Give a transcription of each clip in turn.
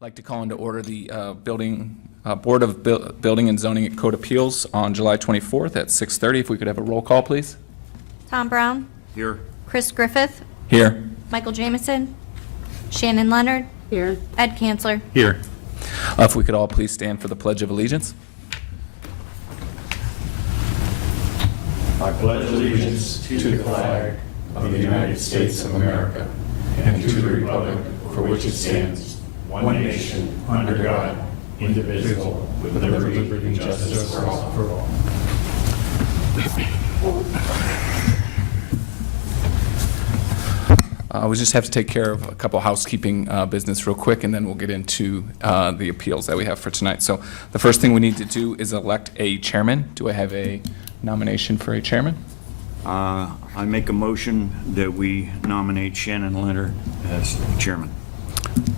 I'd like to call into order the Board of Building and Zoning Code Appeals on July 24th at 6:30. If we could have a roll call, please. Tom Brown. Here. Chris Griffith. Here. Michael Jamison. Shannon Leonard. Here. Ed Kanzler. Here. If we could all please stand for the Pledge of Allegiance. I pledge allegiance to the flag of the United States of America and to the republic for which it stands, one nation, under God, indivisible, with liberty and justice for all. We just have to take care of a couple housekeeping business real quick, and then we'll get into the appeals that we have for tonight. So the first thing we need to do is elect a chairman. Do I have a nomination for a chairman? I make a motion that we nominate Shannon Leonard as chairman.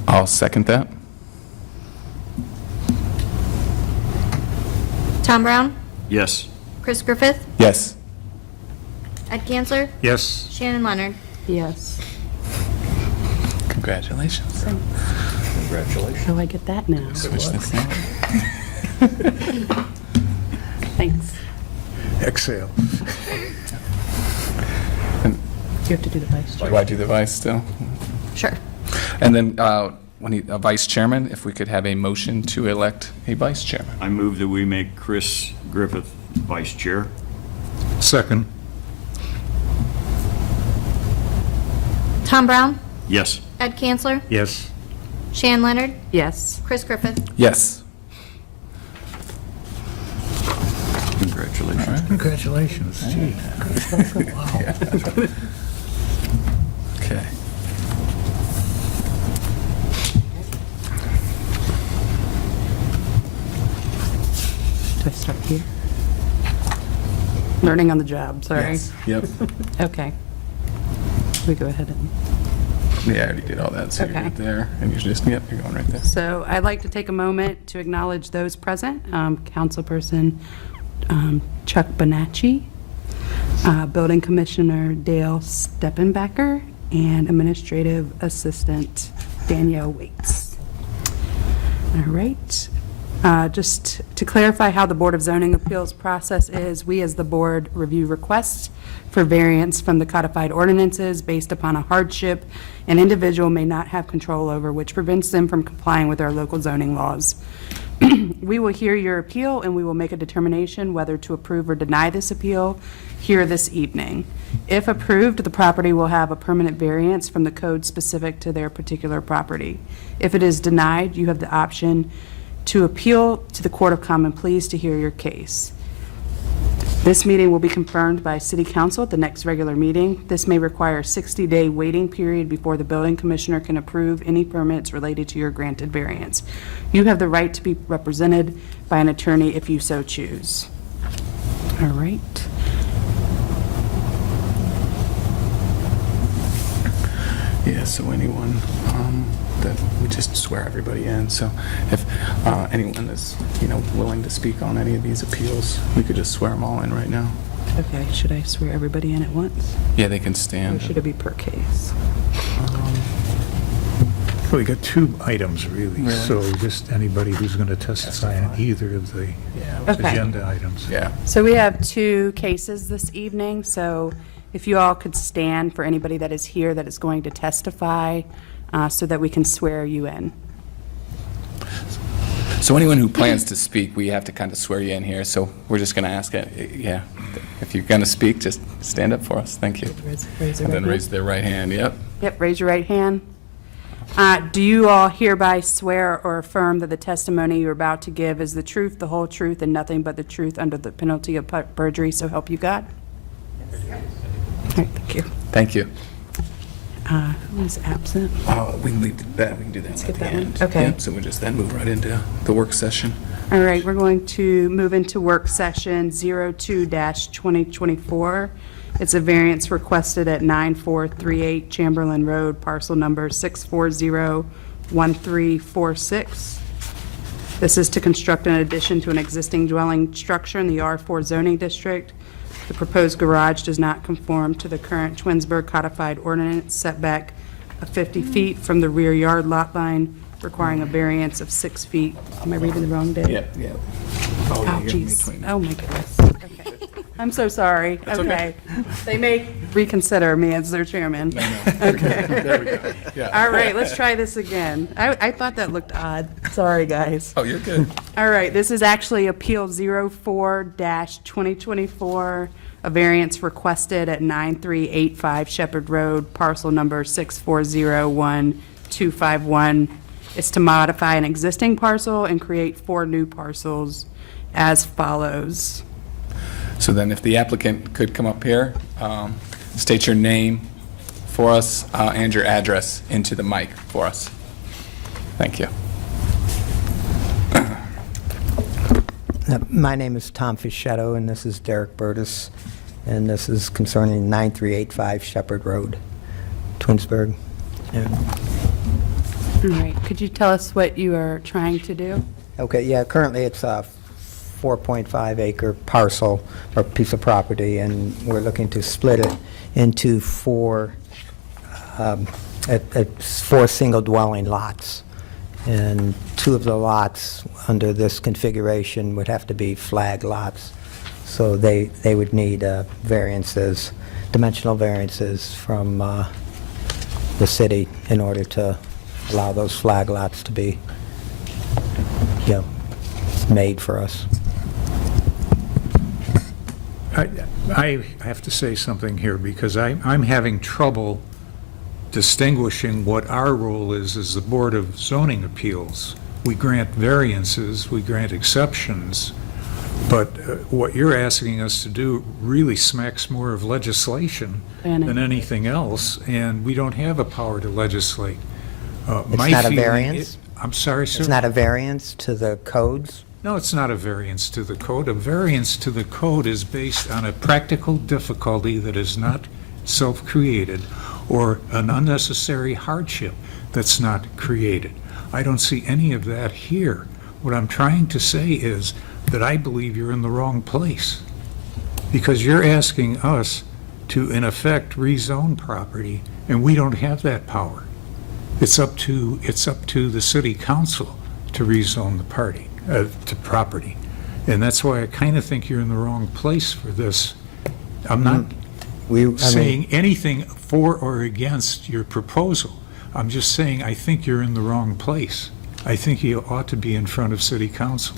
I'll second that. Tom Brown. Yes. Chris Griffith. Yes. Ed Kanzler. Yes. Shannon Leonard. Yes. Congratulations. Congratulations. How do I get that now? Switch this out. Thanks. Exhale. You have to do the vice chair. Do I do the vice still? Sure. And then we need a vice chairman. If we could have a motion to elect a vice chairman. I move that we make Chris Griffith vice chair. Second. Tom Brown. Yes. Ed Kanzler. Yes. Shannon Leonard. Yes. Chris Griffith. Yes. Congratulations. Congratulations. Gee. Wow. Okay. Do I start here? Learning on the job, sorry. Yes. Yep. Okay. We go ahead and... Yeah, I already did all that, so you're Okay. right there. And you're just, yep, you're going right there. So I'd like to take a moment to acknowledge those present. Councilperson Chuck Bonacci, Building Commissioner Dale Steppenbacher, and Administrative Assistant Danielle Waits. All right. Just to clarify how the Board of Zoning Appeals process is, we as the board review requests for variance from the codified ordinances based upon a hardship an individual may not have control over, which prevents them from complying with our local zoning laws. We will hear your appeal, and we will make a determination whether to approve or deny this appeal here this evening. If approved, the property will have a permanent variance from the code specific to their particular property. If it is denied, you have the option to appeal to the Court of Common Pleas to hear your case. This meeting will be confirmed by City Council at the next regular meeting. This may require a 60-day waiting period before the building commissioner can approve any permits related to your granted variance. You have the right to be represented by an attorney if you so choose. All right. Yeah, so anyone that we just swear everybody in. So if anyone is, willing to speak on any of these appeals, we could just swear them all in right now. Okay, should I swear everybody in at once? Yeah, they can Or stand. should it be per case? Well, we got two items, really. Really? So just anybody who's going to testify on either of the Okay. agenda items. Yeah. So we have two cases this evening, so if you all could stand for anybody that is here that is going to testify, so that we can swear you in. So anyone who plans to speak, we have to kind of swear you in here. So we're just going to ask it. Yeah. If you're going to speak, just stand up for us. Thank you. Raise your And right then hand. raise their right hand. Yep. Yep, raise your right hand. Do you all hereby swear or affirm that the testimony you're about to give is the truth, the whole truth, and nothing but the truth under the penalty of perjury, so help you God? All right, thank you. Thank you. Who is absent? We can leave that. We can do that Skip at the that one. end. Okay. Yep, so we just then move right into the work session. All right, we're going to move into work session 02-2024. It's a variance requested at 9438 Chamberlain Road, parcel number 6401346. This is to construct an addition to an existing dwelling structure in the R4 zoning district. The proposed garage does not conform to the current Twinsburg codified ordinance setback of 50 feet from the rear yard lot line requiring a variance of 6 feet. Am I reading the wrong day? Yeah. Oh, jeez. Oh, my goodness. Okay. I'm so sorry. Okay. They may reconsider me as their chairman. Okay. There we go. Yeah. All right, let's try this again. I thought that looked odd. Sorry, guys. Oh, you're good. All right, this is actually Appeal 04-2024, a variance requested at 9385 Shepherd Road, parcel number 6401251. It's to modify an existing parcel and create 4 new parcels as follows. So then if the applicant could come up here, state your name for us and your address into the mic for us. Thank you. My name is Tom Fischetto, and this is Derek Burtis, and this is concerning 9385 Shepherd Road, Twinsburg. Yeah. All right, could you tell us what you are trying to do? Okay, yeah, currently it's a 4.5 acre parcel or piece of property, and we're looking to split it into 4 single dwelling lots. And 2 of the lots under this configuration would have to be flag lots. So they would need variances, dimensional variances from the city in order to allow those flag lots to be, made for us. I have to say something here because I'm having trouble distinguishing what our role is as the Board of Zoning Appeals. We grant variances, we grant exceptions, but what you're asking us to do really smacks more of legislation Planning. than anything else, and we don't have a power to legislate. It's My not a feeling variance? I'm sorry, sir? It's not a variance to the codes? No, it's not a variance to the code. A variance to the code is based on a practical difficulty that is not self-created or an unnecessary hardship that's not created. I don't see any of that here. What I'm trying to say is that I believe you're in the wrong place because you're asking us to, in effect, rezone property, and we don't have that power. It's up to the city council to rezone the to property. And that's why I kind of think you're in the wrong place for this. I'm not saying anything for or against your proposal. I'm just saying I think you're in the wrong place. I think you ought to be in front of city council.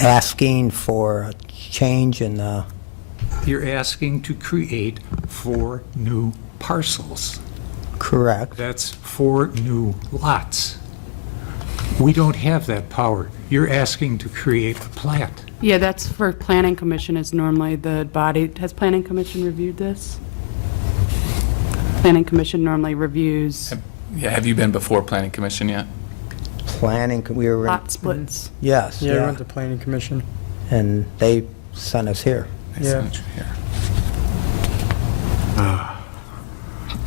Asking for a change in the... You're asking to create 4 new parcels. Correct. That's 4 new lots. We don't have that power. You're asking to create a plat. Yeah, that's for Planning Commission is normally the body. Has Planning Commission reviewed this? Planning Commission normally reviews Yeah, have you been before Planning Commission yet? Planning, we were... lot splits. Yes, Yeah, I yeah. went to planning commission. And they sent us here. I sent you here.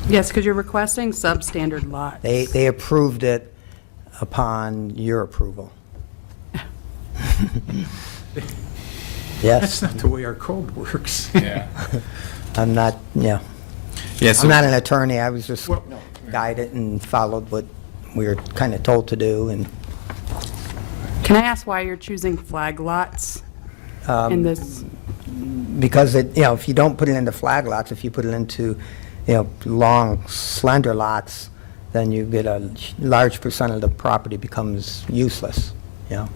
Yes, because you're requesting substandard lots. They approved it upon your approval. That's Yes, not the way our code works. Yeah. I'm not, Yeah, so I'm not an attorney, I was just guided and followed what we were kind of told to do, and Can I ask why you're choosing flag lots in this? because if you don't put it into flag lots, if you put it into, long, slender lots, then you get a large percent of the property becomes useless, You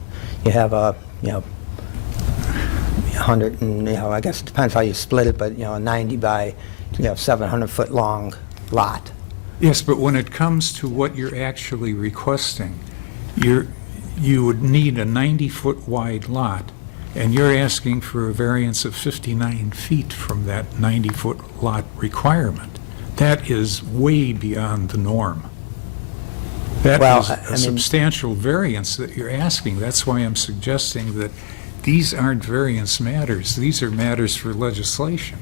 have a, 100 and, I guess it depends how you split it, but, a 90 by, 700-foot long lot. Yes, but when it comes to what you're actually requesting, you would need a 90-foot wide lot, and you're asking for a variance of 59 feet from that 90-foot lot requirement. That is way beyond the norm. That Well, is I a mean- substantial variance that you're asking. That's why I'm suggesting that these aren't variance matters. These are matters for legislation.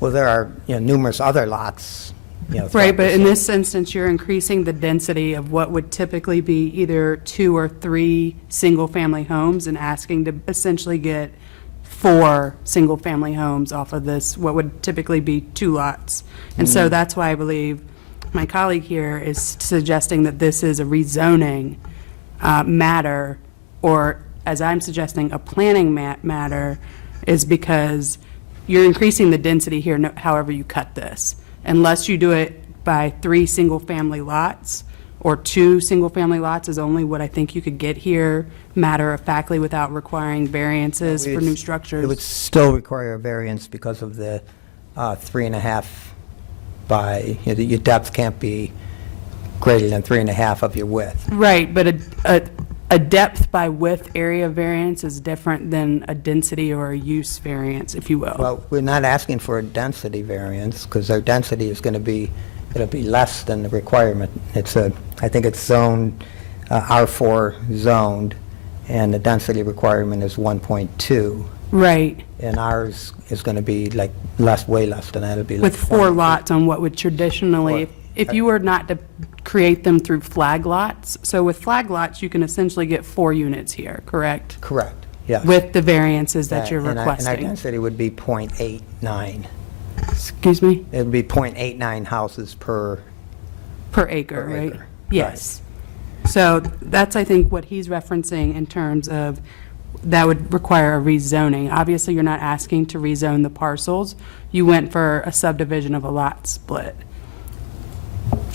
Well, there are, numerous other lots, throughout Right, but the in city. this instance, you're increasing the density of what would typically be either 2 or 3 single-family homes and asking to essentially get 4 single-family homes off of this, what would typically be 2 lots. And so that's why I believe my colleague here is suggesting that this is a rezoning matter, or as I'm suggesting, a planning matter, is because you're increasing the density here however you cut this. Unless you do it by 3 single-family lots, or 2 single-family lots is only what I think you could get here matter-of-factly without requiring variances for new structures. It would still require a variance because of the 3.5 by, your depth can't be greater than 3.5 of your width. Right, but a depth by width area variance is different than a density or a use variance, if you will. Well, we're not asking for a density variance, because our density is going to be, it'll be less than the requirement. I think it's zoned, R4 zoned, and the density requirement is 1.2. Right, And ours is going to be like way less than that. It'll be like with 4 0.8. lots on what would traditionally, if you were not to create them through flag lots, so with flag lots, you can essentially get 4 units here, correct? Correct, yes. With the variances that you're And our requesting. density would be 0.89. Excuse me? It would be 0.89 houses per, Per acre, Per right? acre, Yes. So that's, I think, what he's referencing in terms of that would require a rezoning. Obviously, you're not asking to rezone the parcels. You went for a subdivision of a lot split,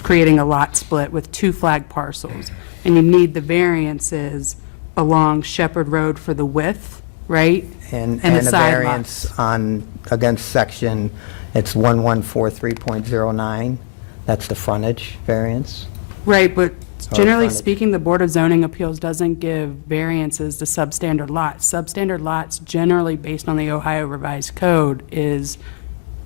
creating a lot split with 2 flag parcels. And you need the variances along Shepherd Road for the width, right? and the a side variance lots. on, against section, it's 1143.09. That's the frontage variance. Right, but generally frontage. speaking, the Board of Zoning Appeals doesn't give variances to substandard lots. Substandard lots, generally based on the Ohio Revised Code, is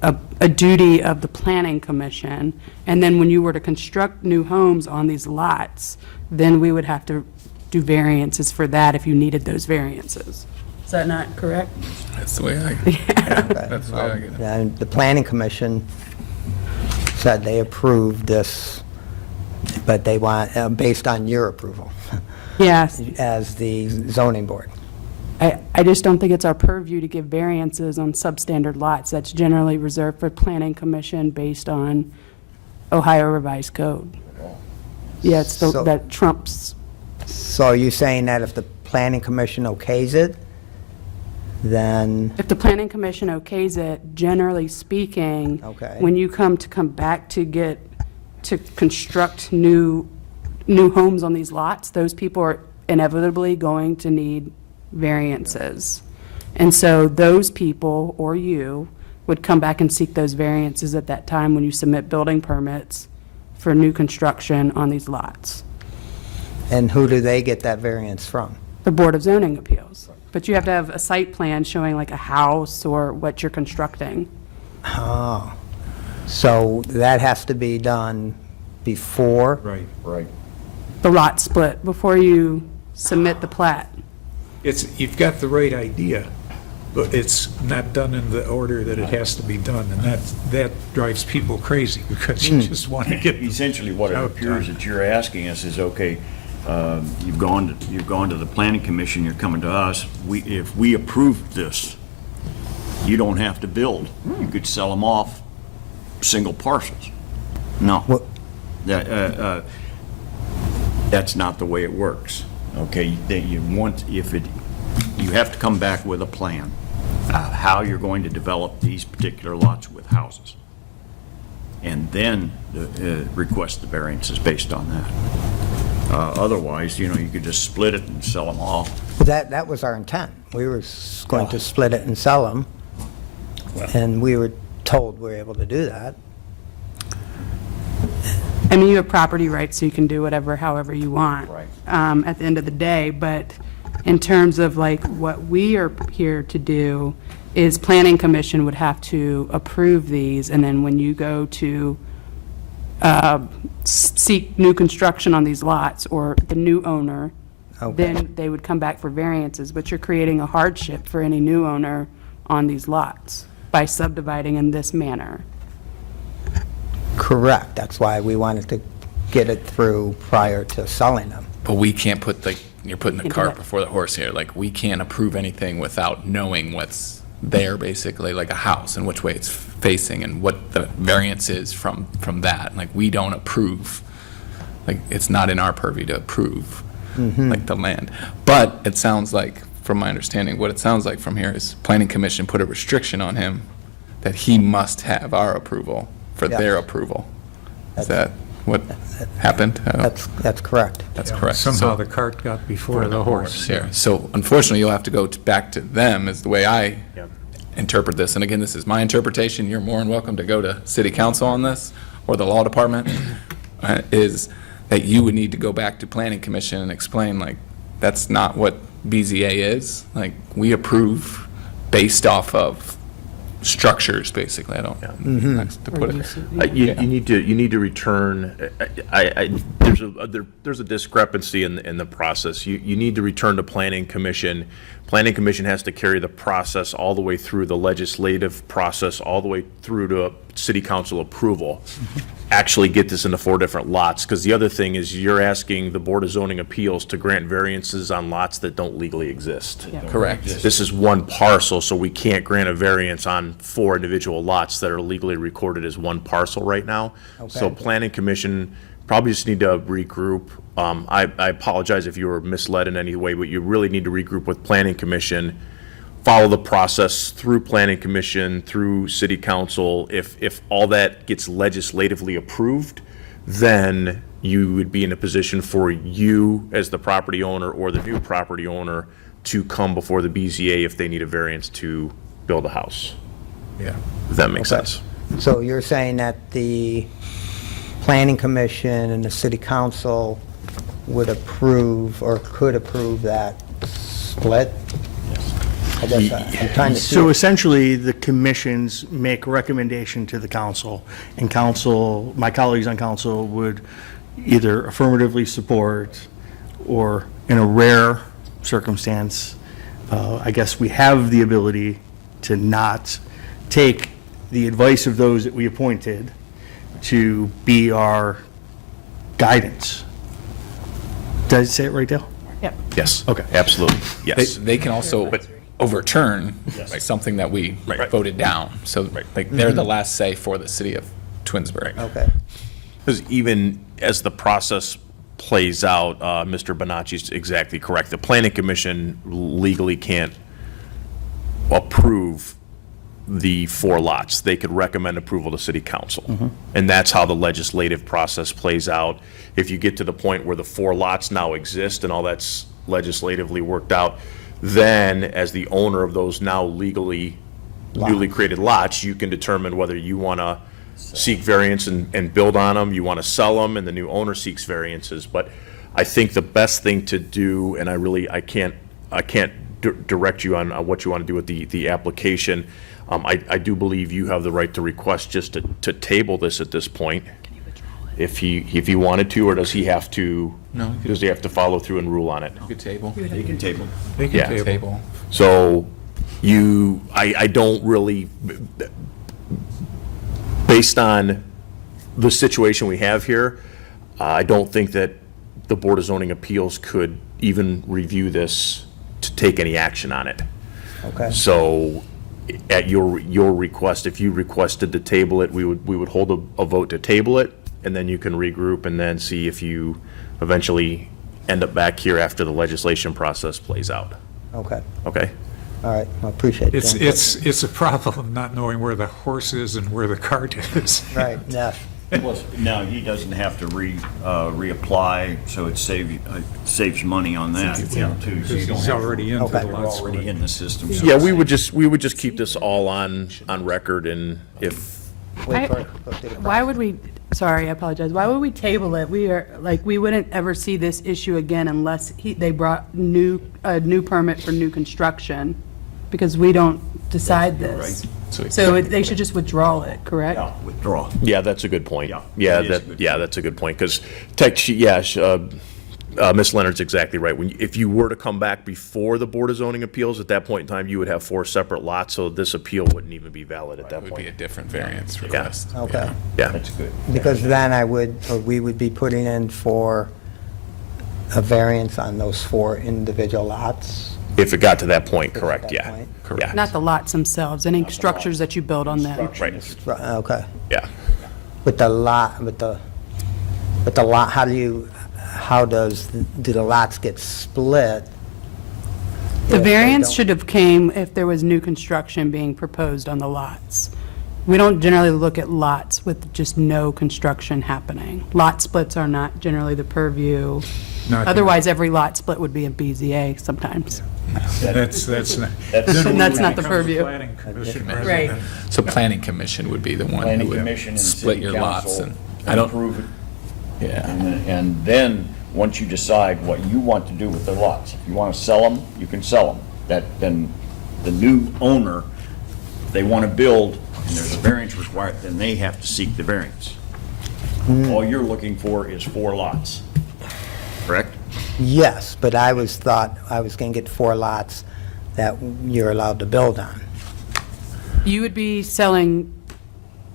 a duty of the Planning Commission. And then when you were to construct new homes on these lots, then we would have to do variances for that if you needed those variances. Is that not correct? That's the way I, that's the way I get it. And the Planning Commission said they approved this, but they want, based on your approval, Yes. as the zoning board. I just don't think it's our purview to give variances on substandard lots. That's generally reserved for Planning Commission based on Ohio Revised Code. Yeah, it's So- that trumps, So are you saying that if the Planning Commission okays it, then, if the Planning Commission okays it, generally speaking, Okay. when you come back to construct new homes on these lots, those people are inevitably going to need variances. And so those people, or you, would come back and seek those variances at that time when you submit building permits for new construction on these lots. and who do they get that variance from? The Board of Zoning Appeals. But you have to have a site plan showing like a house or what you're constructing. Oh, so that has to be done before? Right, right. The lot split before you submit the plat. You've got the right idea, but it's not done in the order that it has to be done, and that drives people crazy, because you just want to get. Essentially, what it appears that you're asking us is, okay, you've gone to the Planning Commission, you're coming to us, if we approve this, you don't have to build. You could sell them off single parcels. No. What- That's not the way it works, okay? You have to come back with a plan, how you're going to develop these particular lots with houses. And then request the variances based on that. Otherwise, you could just split it and sell them off. Well, that was our intent. We were going to split it and sell them, and we were told we were able to do that. I mean, you have property rights, so you can do whatever, however you want. Right. At the end of the day, but in terms of like what we are here to do is Planning Commission would have to approve these, and then when you go to seek new construction on these lots, or the new owner, Okay. then they would come back for variances, but you're creating a hardship for any new owner on these lots by subdividing in this manner. Correct. That's why we wanted to get it through prior to selling them. But we can't put you're putting the Into cart that. before the horse here. Like, we can't approve anything without knowing what's there, basically, like a house, and which way it's facing, and what the variance is from that. Like, we don't approve, like, it's not in our purview to approve, like, the land. But it sounds like, from my understanding, what it sounds like from here is Planning Commission put a restriction on him that he must have our approval for Yes. their approval. Is that what happened? That's correct. That's correct. Somehow So- the cart got before the horse. Yeah, so unfortunately, you'll have to go back to them, is the way I interpret this. And again, this is my interpretation. You're more than welcome to go to city council on this, or the law department, is that you would need to go back to planning commission and explain, like, that's not what BZA is. Like, we approve based off of structures, basically. I don't, to put it. You need to return, there's a discrepancy in the process. You need to return to Planning Commission. Planning Commission has to carry the process all the way through the legislative process, all the way through to city council approval. Actually get this into 4 different lots, because the other thing is you're asking the Board of Zoning Appeals to grant variances on lots that don't legally exist. Correct. This is one parcel, so we can't grant a variance on 4 individual lots that are legally recorded as one parcel right now. So Okay. Planning Commission probably just need to regroup. I apologize if you were misled in any way, but you really need to regroup with Planning Commission, follow the process through Planning Commission, through City Council. If all that gets legislatively approved, then you would be in a position for you as the property owner or the new property owner to come before the BZA if they need a variance to build a house. Yeah. If that makes sense. So you're saying that the planning commission and the city council would approve or could approve that split? I guess I'm trying to see. So essentially, the commissions make a recommendation to the council, and council, my colleagues on council would either affirmatively support, or in a rare circumstance, I guess we have the ability to not take the advice of those that we appointed to be our guidance. Did I say it right, Dale? Yep. Yes. Okay. Absolutely, yes. They can also overturn something that we voted down. So, like, they're the last say for the city of Twinsburg. Okay, Because even as the process plays out, Mr. Bonacci's exactly correct. The Planning Commission legally can't approve the 4 lots. They could recommend approval to City Council. And that's how the legislative process plays out. If you get to the point where the 4 lots now exist and all that's legislatively worked out, then as the owner of those now legally newly created lots, you can determine whether you want to seek variance and build on them, you want to sell them, and the new owner seeks variances. But I think the best thing to do, and I can't direct you on what you want to do with the application. I do believe you have the right to request just to table this at this point. If he wanted to, or does he have to? No. Does he have to follow through and rule on it? Good table. You can table. They can Yeah. table. Table. So I don't really, based on the situation we have here, I don't think that the Board of Zoning Appeals could even review this to take any action on it. okay. So at your request, if you requested to table it, we would hold a vote to table it, and then you can regroup and then see if you eventually end up back here after the legislation process plays out. Okay, Okay? all right, I appreciate it. It's a problem of not knowing where the horse is and where the cart is. Right, yeah, Plus, now, he doesn't have to reapply, so it saves money on that, too. So you don't He's have to- already into Okay. the You're lot already split. in the system. so Yeah, it's we safe. would just keep this all on record, and if, wait for I- it. Go through the Why would we, sorry, I apologize, why would we table it? We wouldn't ever see this issue again unless they brought a new permit for new construction, because we don't decide this. So they should just withdraw it, correct? Yeah, withdraw. yeah, that's a good point. Yeah, Yeah, it is a good that's a good point, because Ms. Leonard's exactly right. If you were to come back before the Board of Zoning Appeals, at that point in time, you would have 4 separate lots, so this appeal wouldn't even be valid at that It would be a point. different variance request. Okay, Yeah, That's good. because then we would be putting in for a variance on those 4 individual lots? if it got to that point, at correct, that yeah. point? Correct. Not the lots themselves, any structures that you build on them. Right, Okay. yeah. With the lot, do the lots get split? The if they variance don't- should have came if there was new construction being proposed on the lots. We don't generally look at lots with just no construction happening. Lot splits are not generally the purview. Not- Otherwise, every lot split would be a BZA sometimes. That's not. And that's not the Becomes a purview. planning commission Right. resident. So planning commission would be the one Planning who commission would and split city your lots, council and I don't, approve it. yeah. And then, once you decide what you want to do with the lots, if you want to sell them, you can sell them. Then the new owner, if they want to build, and there's a variance required, then they have to seek the variance. All you're looking for is 4 lots, correct? Yes, but I thought I was going to get 4 lots that you're allowed to build on. You would be selling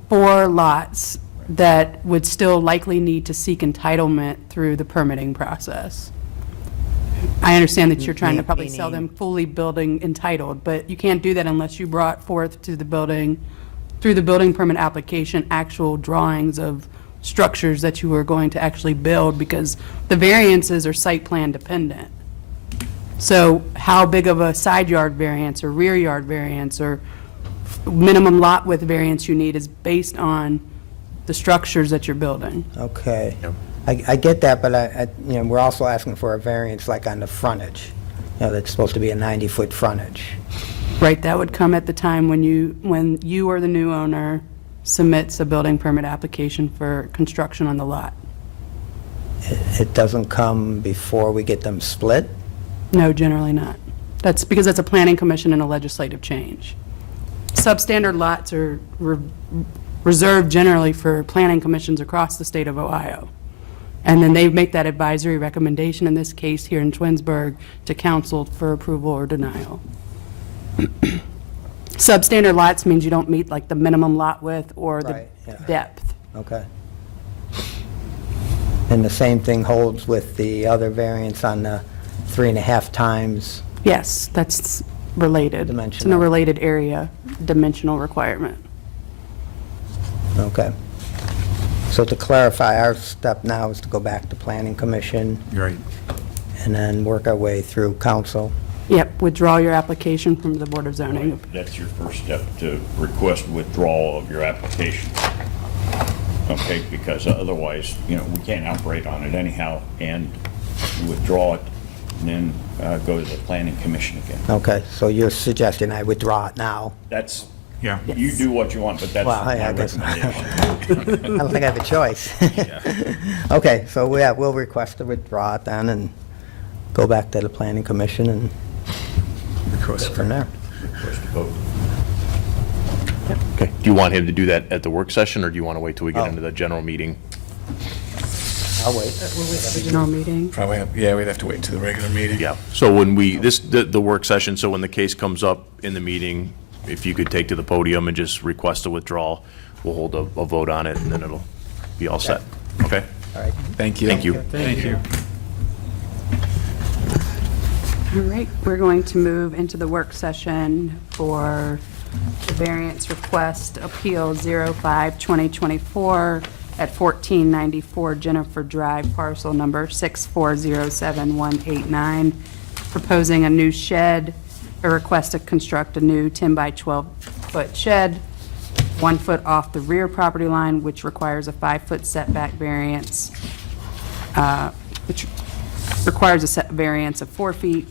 4 lots that would still likely need to seek entitlement through the permitting process. I understand that you're trying to probably sell them fully building entitled, but you can't do that unless you brought forth to the building, through the building permit application, actual drawings of structures that you were going to actually build, because the variances are site plan dependent. So how big of a side yard variance or rear yard variance or minimum lot width variance you need is based on the structures that you're building. Okay. I get that, but we're also asking for a variance like on the frontage. That's supposed to be a 90-foot frontage. Right, that would come at the time when you or the new owner submits a building permit application for construction on the lot. It doesn't come before we get them split? No, generally not. That's because that's a planning commission and a legislative change. Substandard lots are reserved generally for planning commissions across the state of Ohio. And then they make that advisory recommendation, in this case here in Twinsburg, to council for approval or denial. Substandard lots means you don't meet like the minimum lot width or the Right, yeah. depth. Okay. And the same thing holds with the other variance on the 3.5 times? Yes, that's related. It's in a Dimensional. related area, dimensional requirement. Okay. So to clarify, our step now is to go back to Planning Commission Right. and then work our way through council. Yep, withdraw your application from the Board of Zoning. That's your first step, to request withdrawal of your application. Okay, because otherwise, we can't operate on it anyhow, and you withdraw it, and then go to the planning commission again. Okay, so you're suggesting I withdraw it now? That's, Yeah. you do what you want, but that's Well, my I guess- recommendation. I don't think I have a choice. Okay, so we'll request to withdraw it then and go back to the Planning Commission and go from there. Request a vote. Okay. Do you want him to do that at the work session, or do you want to wait till we get Oh. into the general meeting? I'll wait. General meeting. Probably, we'd have to wait to the regular meeting. Yeah. So when the work session, so when the case comes up in the meeting, if you could take to the podium and just request a withdrawal, we'll hold a vote on it, and then it'll be all set. Okay? All right. Thank you. Thank you. Thank you. All right, we're going to move into the work session for the variance request appeal 05-2024 at 1494 Jennifer Drive, parcel number 6407189, proposing a new shed, a request to construct a new 10 by 12-foot shed, 1 foot off the rear property line, which requires a 5-foot setback variance, which requires a set variance of 4 feet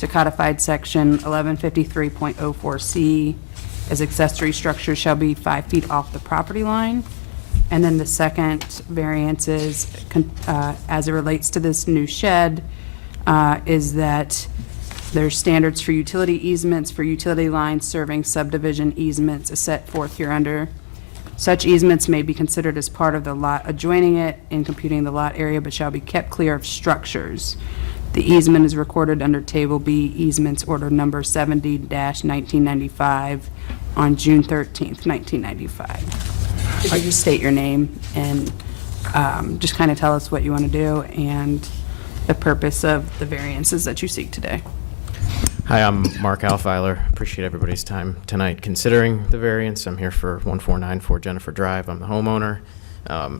to codified section 1153.04C, as accessory structures shall be 5 feet off the property line. And then the second variance is, as it relates to this new shed, is that there's standards for utility easements for utility lines serving subdivision easements as set forth hereunder. Such easements may be considered as part of the lot adjoining it in computing the lot area, but shall be kept clear of structures. The easement is recorded under Table B, easements order number 70-1995 on June 13th, 1995. Could you just state your name and just kind of tell us what you want to do and the purpose of the variances that you seek today? Hi, I'm Mark Alfiler. Appreciate everybody's time tonight considering the variance. I'm here for 1494 Jennifer Drive. I'm the homeowner.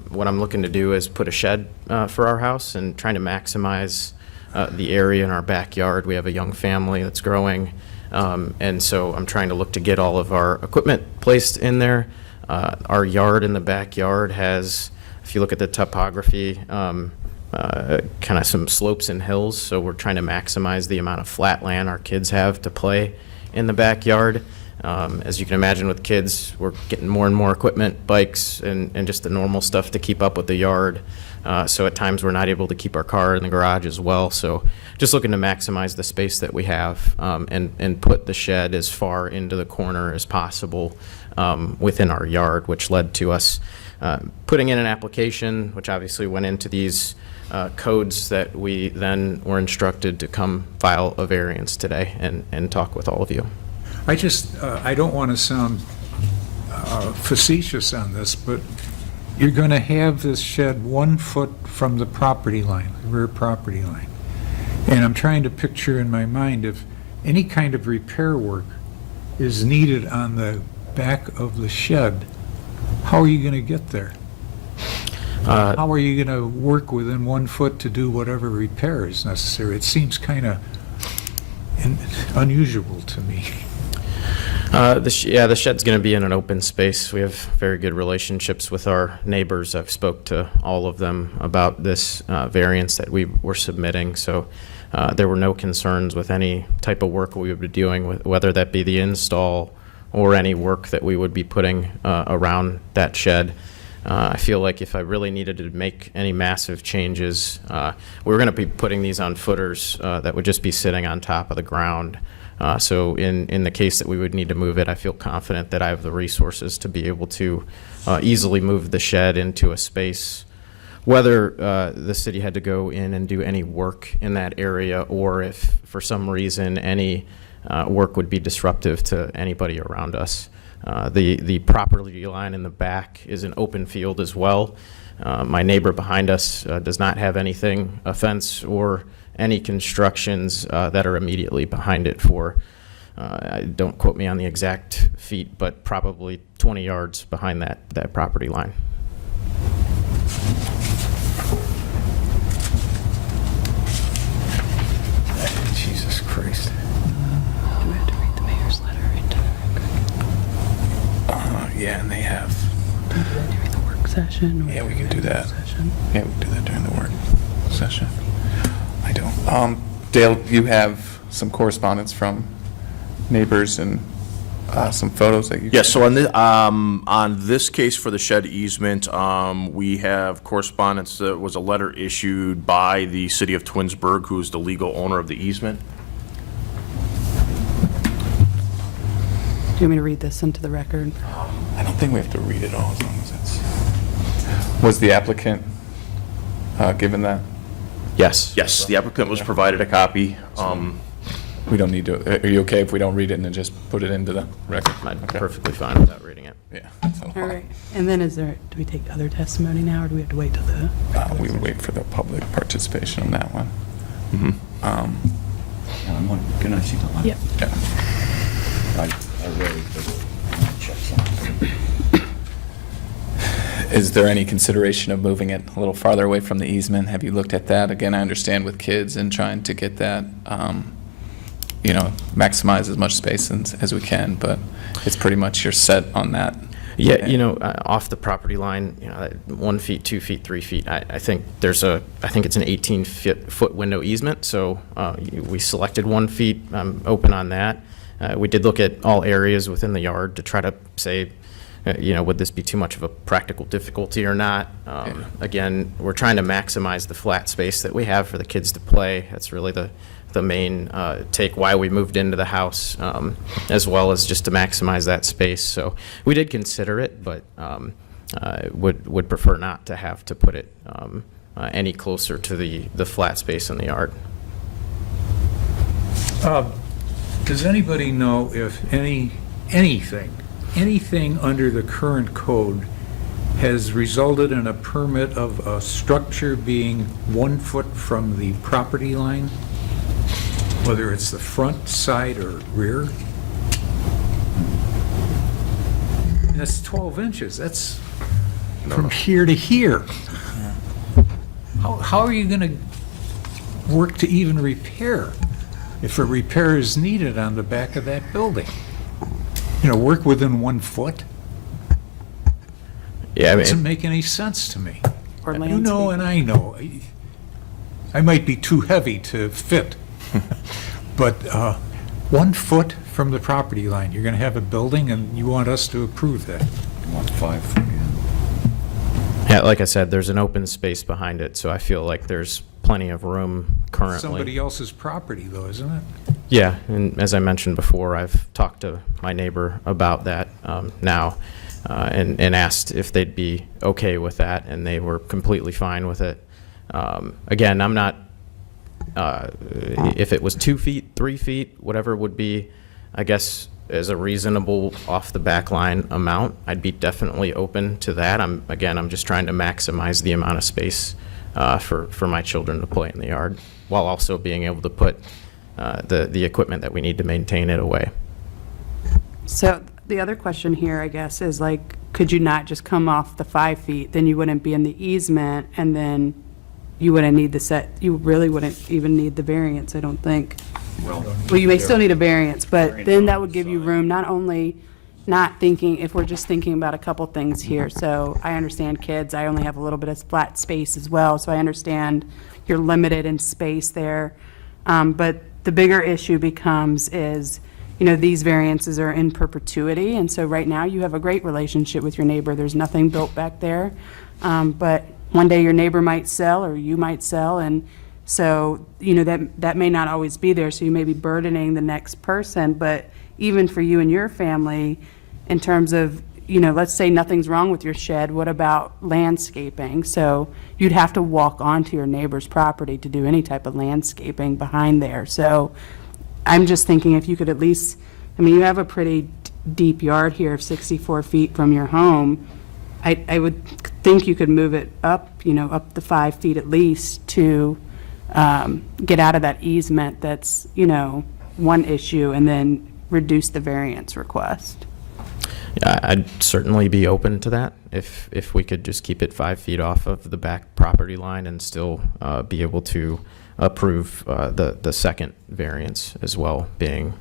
What I'm looking to do is put a shed for our house and trying to maximize the area in our backyard. We have a young family that's growing, and so I'm trying to look to get all of our equipment placed in there. Our yard in the backyard has, if you look at the topography, kind of some slopes and hills, so we're trying to maximize the amount of flat land our kids have to play in the backyard. As you can imagine with kids, we're getting more and more equipment, bikes, and just the normal stuff to keep up with the yard. So at times we're not able to keep our car in the garage as well. So just looking to maximize the space that we have and put the shed as far into the corner as possible within our yard, which led to us putting in an application, which obviously went into these codes that we then were instructed to come file a variance today and talk with all of you. I don't want to sound facetious on this, but you're going to have this shed 1 foot from the property line, the rear property line. And I'm trying to picture in my mind if any kind of repair work is needed on the back of the shed, how are you going to get there? How are you going to work within 1 foot to do whatever repair is necessary? It seems kind of unusual to me. The shed's going to be in an open space. We have very good relationships with our neighbors. I've spoke to all of them about this variance that we were submitting, so there were no concerns with any type of work we would be doing, whether that be the install or any work that we would be putting around that shed. I feel like if I really needed to make any massive changes, we were going to be putting these on footers that would just be sitting on top of the ground. So in the case that we would need to move it, I feel confident that I have the resources to be able to easily move the shed into a space, whether the city had to go in and do any work in that area, or if for some reason any work would be disruptive to anybody around us. The property line in the back is an open field as well. My neighbor behind us does not have anything, a fence or any constructions that are immediately behind it for, don't quote me on the exact feet, but probably 20 yards behind that property line. Jesus Christ. Do we have to read the mayor's letter into the record? Yeah, and they have, During the work session? yeah, we can do that. Session? Yeah, we can do that during the work session. I don't. Dale, you have some correspondence from neighbors and some photos that you. Yes, so on this case for the shed easement, we have correspondence that was a letter issued by the city of Twinsburg, who is the legal owner of the easement. Do you want me to read this into the record? I don't think we have to read it all as long as it's. Was the applicant given that? Yes, the applicant was provided a copy. We don't need to, are you okay if we don't read it and then just put it into the record? I'm Okay. perfectly fine without reading it. Yeah. that's all All fine. right. And then do we take other testimony now, or do we have to wait till the? We would wait for the public participation on that one. Can I see the line? Yep. Yeah. I read it, but I want to check something. Is there any consideration of moving it a little farther away from the easement? Have you looked at that? Again, I understand with kids and trying to get that, maximize as much space as we can, but it's pretty much you're set on that. Yeah, off the property line, 1 feet, 2 feet, 3 feet. I think it's an 18-foot window easement. So we selected 1 feet. I'm open on that. We did look at all areas within the yard to try to say, would this be too much of a practical difficulty or not? Again, we're trying to maximize the flat space that we have for the kids to play. That's really the main take why we moved into the house, as well as just to maximize that space. So we did consider it, but would prefer not to have to put it any closer to the flat space in the yard. Does anybody know if anything under the current code has resulted in a permit of a structure being 1 foot from the property line? whether it's the front, side, or rear. And that's 12 inches. That's from here to here. How are you going to work to even repair if a repair is needed on the back of that building? You know, work within 1 foot? Yeah, I Doesn't mean, make any sense to me. Or You know, and I know. I might be too heavy to fit. But 1 foot from the property line, you're going to have a building, and you want us to approve that. Want 5 foot, yeah, like I said, there's an open space behind it, so I feel like there's plenty of room currently. Somebody else's property, though, isn't it? Yeah, and as I mentioned before, I've talked to my neighbor about that now and asked if they'd be okay with that, and they were completely fine with it. Again, I'm not, if it was 2 feet, 3 feet, whatever would be, I guess, as a reasonable off the back line amount, I'd be definitely open to that. I'm just trying to maximize the amount of space for my children to play in the yard, while also being able to put the equipment that we need to maintain it away. So the other question here, I guess, is like, could you not just come off the 5 feet? Then you wouldn't be in the easement, and then you wouldn't need the you really wouldn't even need the variance, I don't think. Well, You may still need a variance, but Variance then on that the would give you side. room, not only not thinking, if we're just thinking about a couple things here. So I understand kids, I only have a little bit of flat space as well, so I understand you're limited in space there. But the bigger issue becomes is, you know, these variances are in perpetuity, and so right now you have a great relationship with your neighbor. There's nothing built back there. But one day your neighbor might sell, or you might sell, and so, you know, that may not always be there, so you may be burdening the next person. But even for you and your family, in terms of, you know, let's say nothing's wrong with your shed, what about landscaping? So you'd have to walk onto your neighbor's property to do any type of landscaping behind there. So I'm just thinking if you could at least, I mean, you have a pretty deep yard here of 64 feet from your home. I would think you could move it up, you know, up the 5 feet at least to get out of that easement that's, you know, one issue, and then reduce the variance request. Yeah, I'd certainly be open to that if we could just keep it 5 feet off of the back property line and still be able to approve the second variance as well, being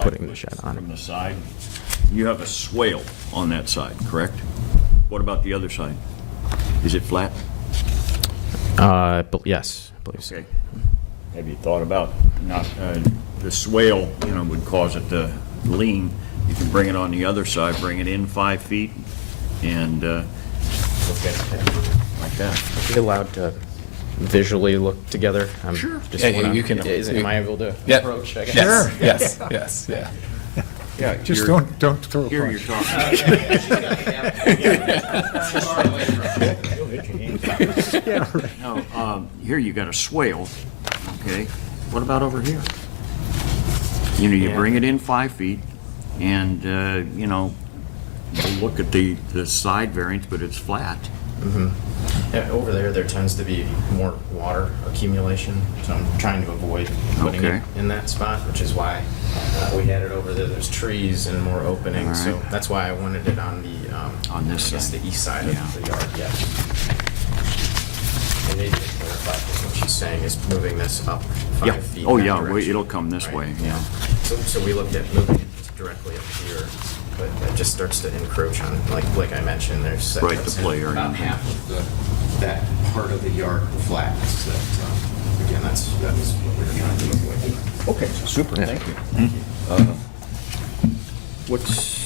putting the shed on it. From the side, you have a swale on that side, correct? What about the other side? Is it flat? But yes, I believe so. Okay. Have you thought about not, the swale, you know, would cause it to lean. You can bring it on the other side, bring it in 5 feet, and look at it like that. Are we allowed to visually look together? Sure. Yeah, you can- Am I able to Yeah. approach? I guess? Yes, yes, yes, yeah. Yeah, Just you're- don't throw a Here punch. you're talking. No, here you got a swale, okay? What about over here? You know, you bring it in 5 feet, and, you know, you look at the side variance, but it's flat. Yeah, over there tends to be more water accumulation, so I'm trying to avoid putting Okay. it in that spot, which is why we had it over there. There's trees and more openings, so Alright. that's why I wanted it on the On this I guess side. the east side Yeah. of the yard. Yeah. I need to clarify, because what she's saying is moving this up 5 Yeah, feet. oh in that yeah, direction. it'll come this Right, way, yeah. So we looked at moving it directly up here, but it just starts to encroach on, like I mentioned, there's Right, setbacks the play in area. about half of that part of the yard flat. So again, that's what we're trying to avoid. Okay, super, thank you. What's,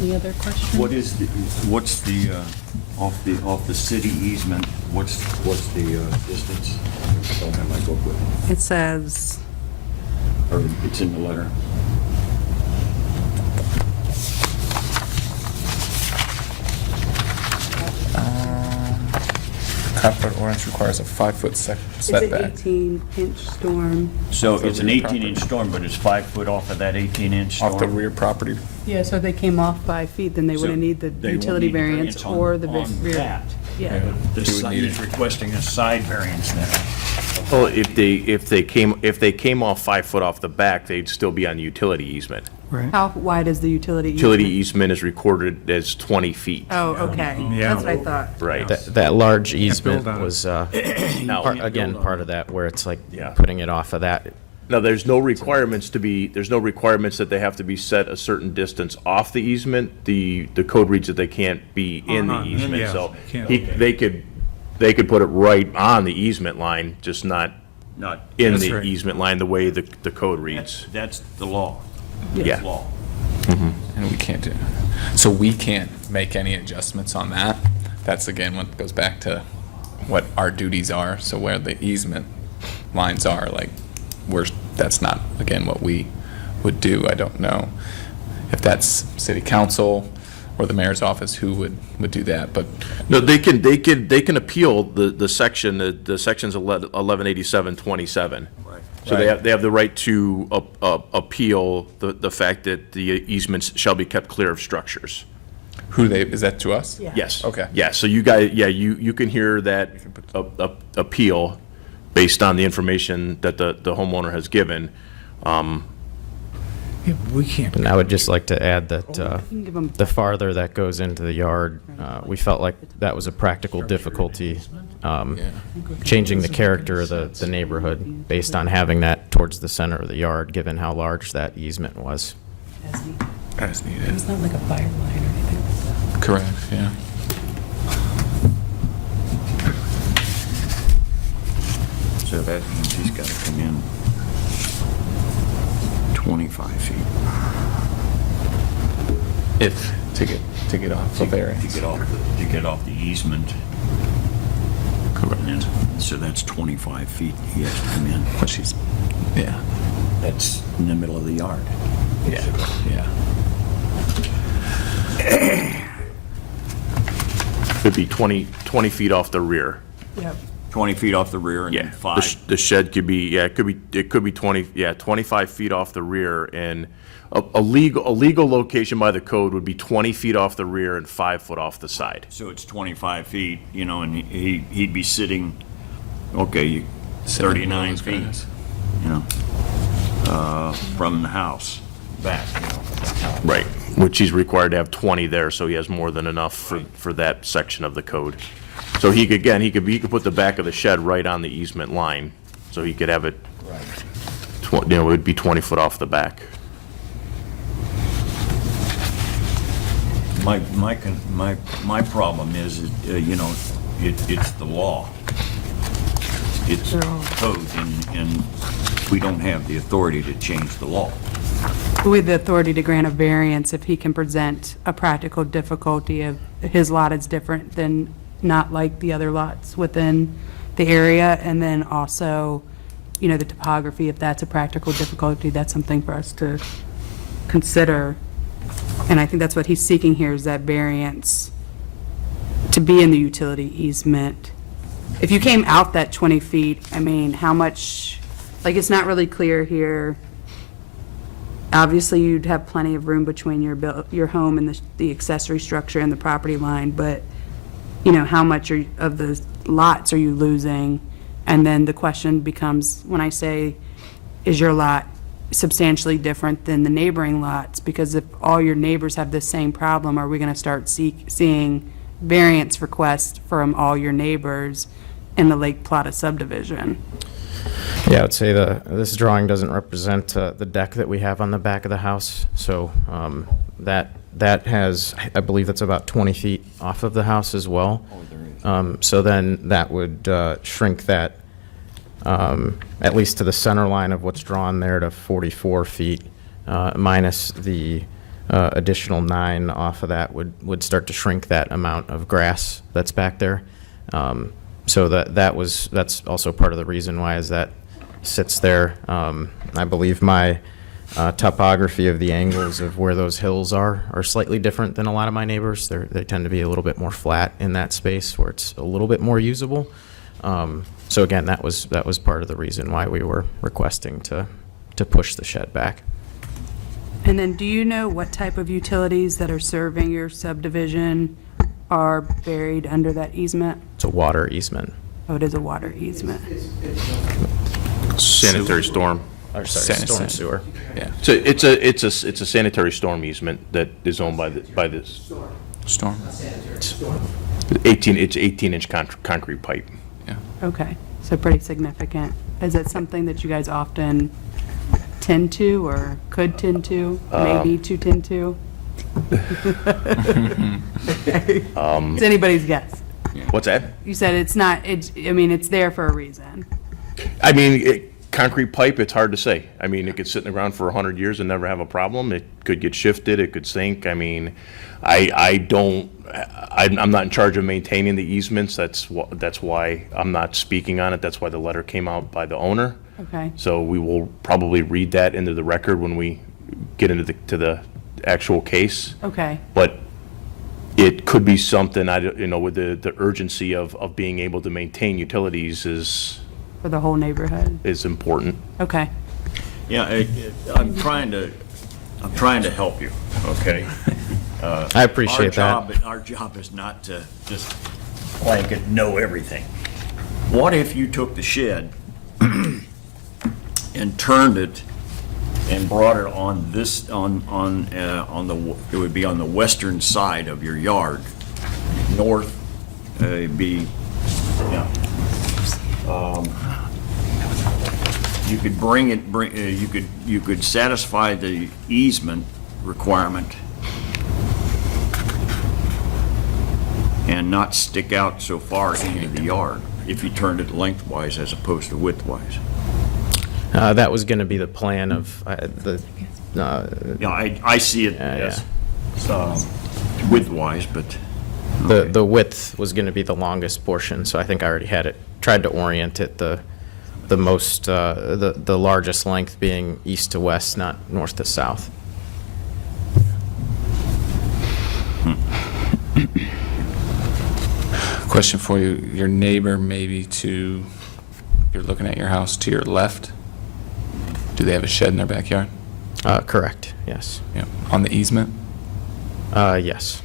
Any other questions? what's the, off the city easement, what's the distance? I don't have my book with me, It says, or it's in the letter. Comfort ordinance requires a 5-foot it's an setback. 18-inch storm. So Off the it's an rear 18-inch storm, but it's 5 foot off of that 18-inch storm? Off the rear property. Yeah, so if they came off 5 feet, then they So wouldn't need the they won't utility need the variance or the on rear. that. Yeah. The You would side, need he's it. requesting a side variance now. Well, if they came off 5 foot off the back, they'd still be on the utility easement. Right. How wide is the utility easement? Utility easement is recorded as 20 feet. Oh, okay. Yeah. That's what I thought. Right. That large easement build on it. was, Now, again, part of that, where it's like Yeah. putting it off of that. Now, there's no requirements that they have to be set a certain distance off the easement. The code reads that they can't be in the easement, yeah, so can't. they could put it right on the easement line, just not Not, in That's the right. easement line, the way the code reads. that's the law. Yeah. That's law. And we can't do, so we can't make any adjustments on that. That's again what goes back to what our duties are, so where the easement lines are, like, that's not, again, what we would do. I don't know if that's city council or the mayor's office who would do that, but No, they can appeal the section, the section's 1187-27. Right. So they have the right to appeal the fact that the easements shall be kept clear of structures. is that to us? Yeah. Yes. Okay. Yeah, so you guys, you can hear that appeal based on the information that the homeowner has given. Yeah, we can't. And I would just like to add that can give 'em- the farther that goes into the yard, we felt like that was a practical difficulty, changing the character of the neighborhood based on having that towards the center of the yard, given how large that easement was. As needed. It's not like a fire line or anything like that. Correct, yeah. So that means he's got to come in 25 feet To get off the variance. to get off the easement. Correct. And so that's 25 feet he has to come in. Which he's, yeah, That's in the middle of the yard. yeah, yeah. It'd be 20 feet off the rear. Yep. 20 feet off the rear and Yeah, then the 5. the shed could be, it could be 25 feet off the rear, and a legal location by the code would be 20 feet off the rear and 5 foot off the side. So it's 25 feet, and he'd be sitting, okay, Sitting 39 in the feet, grass. from the house back, Right. Which he's required to have 20 there, so he has more than enough for that section of the code. So he could put the back of the shed right on the easement line, so he could have it, it would be 20 foot off the back. My problem is, it's the law. It's code, and we don't have the authority to change the law. With the authority to grant a variance if he can present a practical difficulty of his lot is different than not like the other lots within the area, and then also, the topography, if that's a practical difficulty, that's something for us to consider. And I think that's what he's seeking here, is that variance to be in the utility easement. If you came out that 20 feet, how much, it's not really clear here. Obviously, you'd have plenty of room between your home and the accessory structure and the property line, but, how much of the lots are you losing? And then the question becomes, when I say, is your lot substantially different than the neighboring lots? Because if all your neighbors have the same problem, are we going to start seeing variance requests from all your neighbors in the Lake Plata subdivision? Yeah, I would say this drawing doesn't represent the deck that we have on the back of the house, so that has, I believe that's about 20 feet off of the house as well. So then that would shrink that, at least to the center line of what's drawn there, to 44 feet, minus the additional 9 off of that would start to shrink that amount of grass that's back there. So that's also part of the reason why is that sits there. I believe my topography of the angles of where those hills are slightly different than a lot of my neighbors. They tend to be a little bit more flat in that space where it's a little bit more usable. So again, that was part of the reason why we were requesting to push the shed back. And then, do you know what type of utilities that are serving your subdivision are buried under that easement? It's a water easement. Oh, it is a water easement. Sanitary storm. Or sorry, storm Sanitary. sewer. Yeah, So it's a sanitary storm easement that is owned by this storm, 18-inch concrete pipe. yeah. Okay, so pretty significant. Is it something that you guys often tend to or could tend to, maybe to tend to? It's anybody's guess. What's that? You said it's not, it's there for a reason. I mean, concrete pipe, it's hard to say. I mean, it could sit in the ground for 100 years and never have a problem. It could get shifted, it could sink. I mean, I'm not in charge of maintaining the easements. That's why I'm not speaking on it. That's why the letter came out by the owner. Okay, So we will probably read that into the record when we get into the actual case. okay, But it could be something, with the urgency of being able to maintain utilities for the whole neighborhood. is important. Okay, Yeah, I'm trying to help you, okay? I appreciate that. Our job is not to just blanket know everything. What if you took the shed and turned it and brought it on this, it would be on the western side of your yard, north, it'd be, yeah. You could you could satisfy the easement requirement and not stick out so far into the yard if you turned it lengthwise as opposed to widthwise. That was going to be the plan of Yeah, I see it as widthwise, but the width was going to be the longest portion, so I think I already had it, tried to orient it the most, the largest length being east to west, not north to south. Question for you, your neighbor maybe you're looking at your house to your left, do they have a shed in their backyard? Correct, yes. Yeah, on the easement? Yes.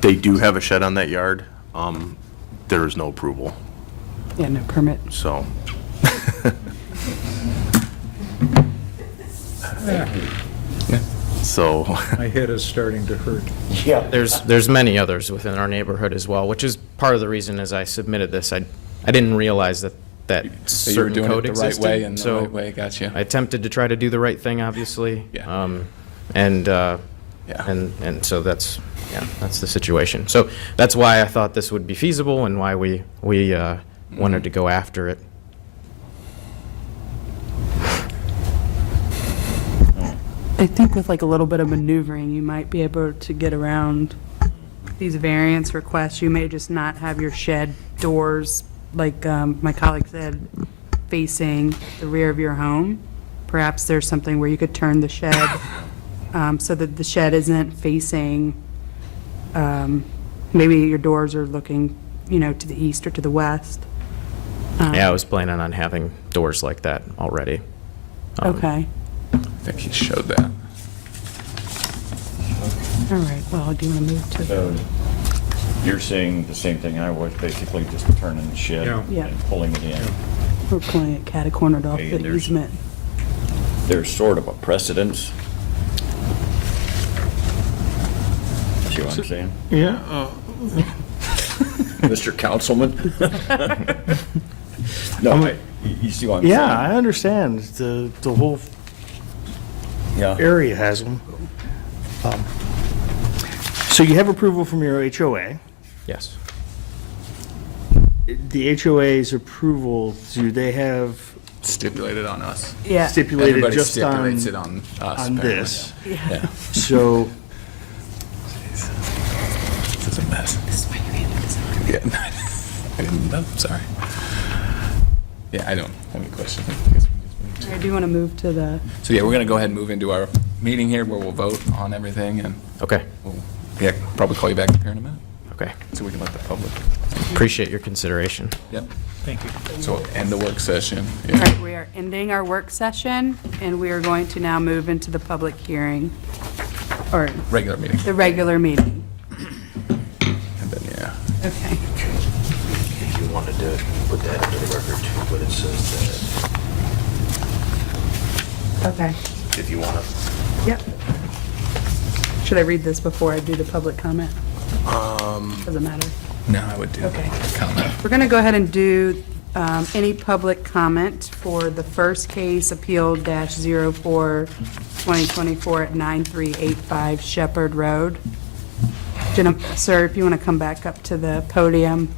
They do have a shed on that yard. There is no approval, yeah, no permit. so. Yeah. So, My head is starting to hurt. yeah. There's many others within our neighborhood as well, which is part of the reason as I submitted this, I didn't realize that So you were certain doing code it the right existed. way and the So right way, gotcha. I attempted to try to do the right thing, obviously. Yeah. And so that's the situation. So that's why I thought this would be feasible and why we wanted to go after it. I think with like a little bit of maneuvering, you might be able to get around these variance requests. You may just not have your shed doors, like my colleague said, facing the rear of your home. Perhaps there's something where you could turn the shed so that the shed isn't facing, maybe your doors are looking, to the east or to the west. Yeah, I was planning on having doors like that already. Okay, I think he showed that. all right, well, do you want to move to? So you're saying the same thing I was, basically just turning the shed Yeah. and pulling it in. We're pulling it catty-cornered off Okay, the there's- easement. There's sort of a precedence. See what I'm saying? Yeah, Mr. Councilman? No, you see what I'm saying? yeah, I understand. The whole Yeah. area has them. So you have approval from your HOA. Yes. The HOA's approval, do they have Stipulated on us. Yeah. stipulated Everybody just on, stipulates it on us. on apparently. this? Yeah. So, This is a mess. Yeah, I didn't, I'm sorry. Yeah, I don't have any questions. I guess we just move I do want to move to the, to- So yeah, we're gonna go ahead and move into our meeting here where we'll vote on everything and Okay, we'll, yeah, probably call you back here in a minute. okay. So we can let the public. Appreciate your consideration. Yep. Thank you. So end the work session. all Yeah. right, we are ending our work session, and we are going to now move into the public hearing, or Regular meeting. the regular meeting. And then, yeah. to put that into the record too, but it says Okay. If you want to. Yep. Should I read this before I do the public comment? Doesn't matter. No, I would do Okay. comment. We're going to go ahead and do any public comment for the first case, Appeal -04-2024 at 9385 Shepherd Road. Sir, if you want to come back up to the podium.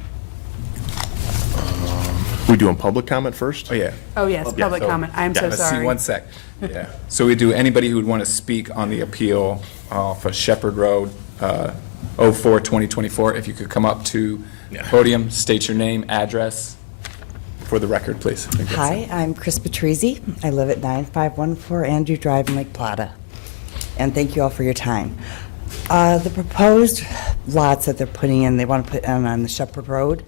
We doing public comment first? Oh, yeah. Oh, yes, public So- comment. I'm so Let's see, sorry. one sec. Yeah. So we do, anybody who would want to speak on the appeal for Shepherd Road, 04-2024, if you could come up to the podium, state your name, address, for the record, please. I think that's Hi, it. I'm Chris Patrizzi. I live at 9514 Andrew Drive in Lake Plata. And thank you all for your time. The proposed lots that they're putting in, they want to put on the Shepherd Road.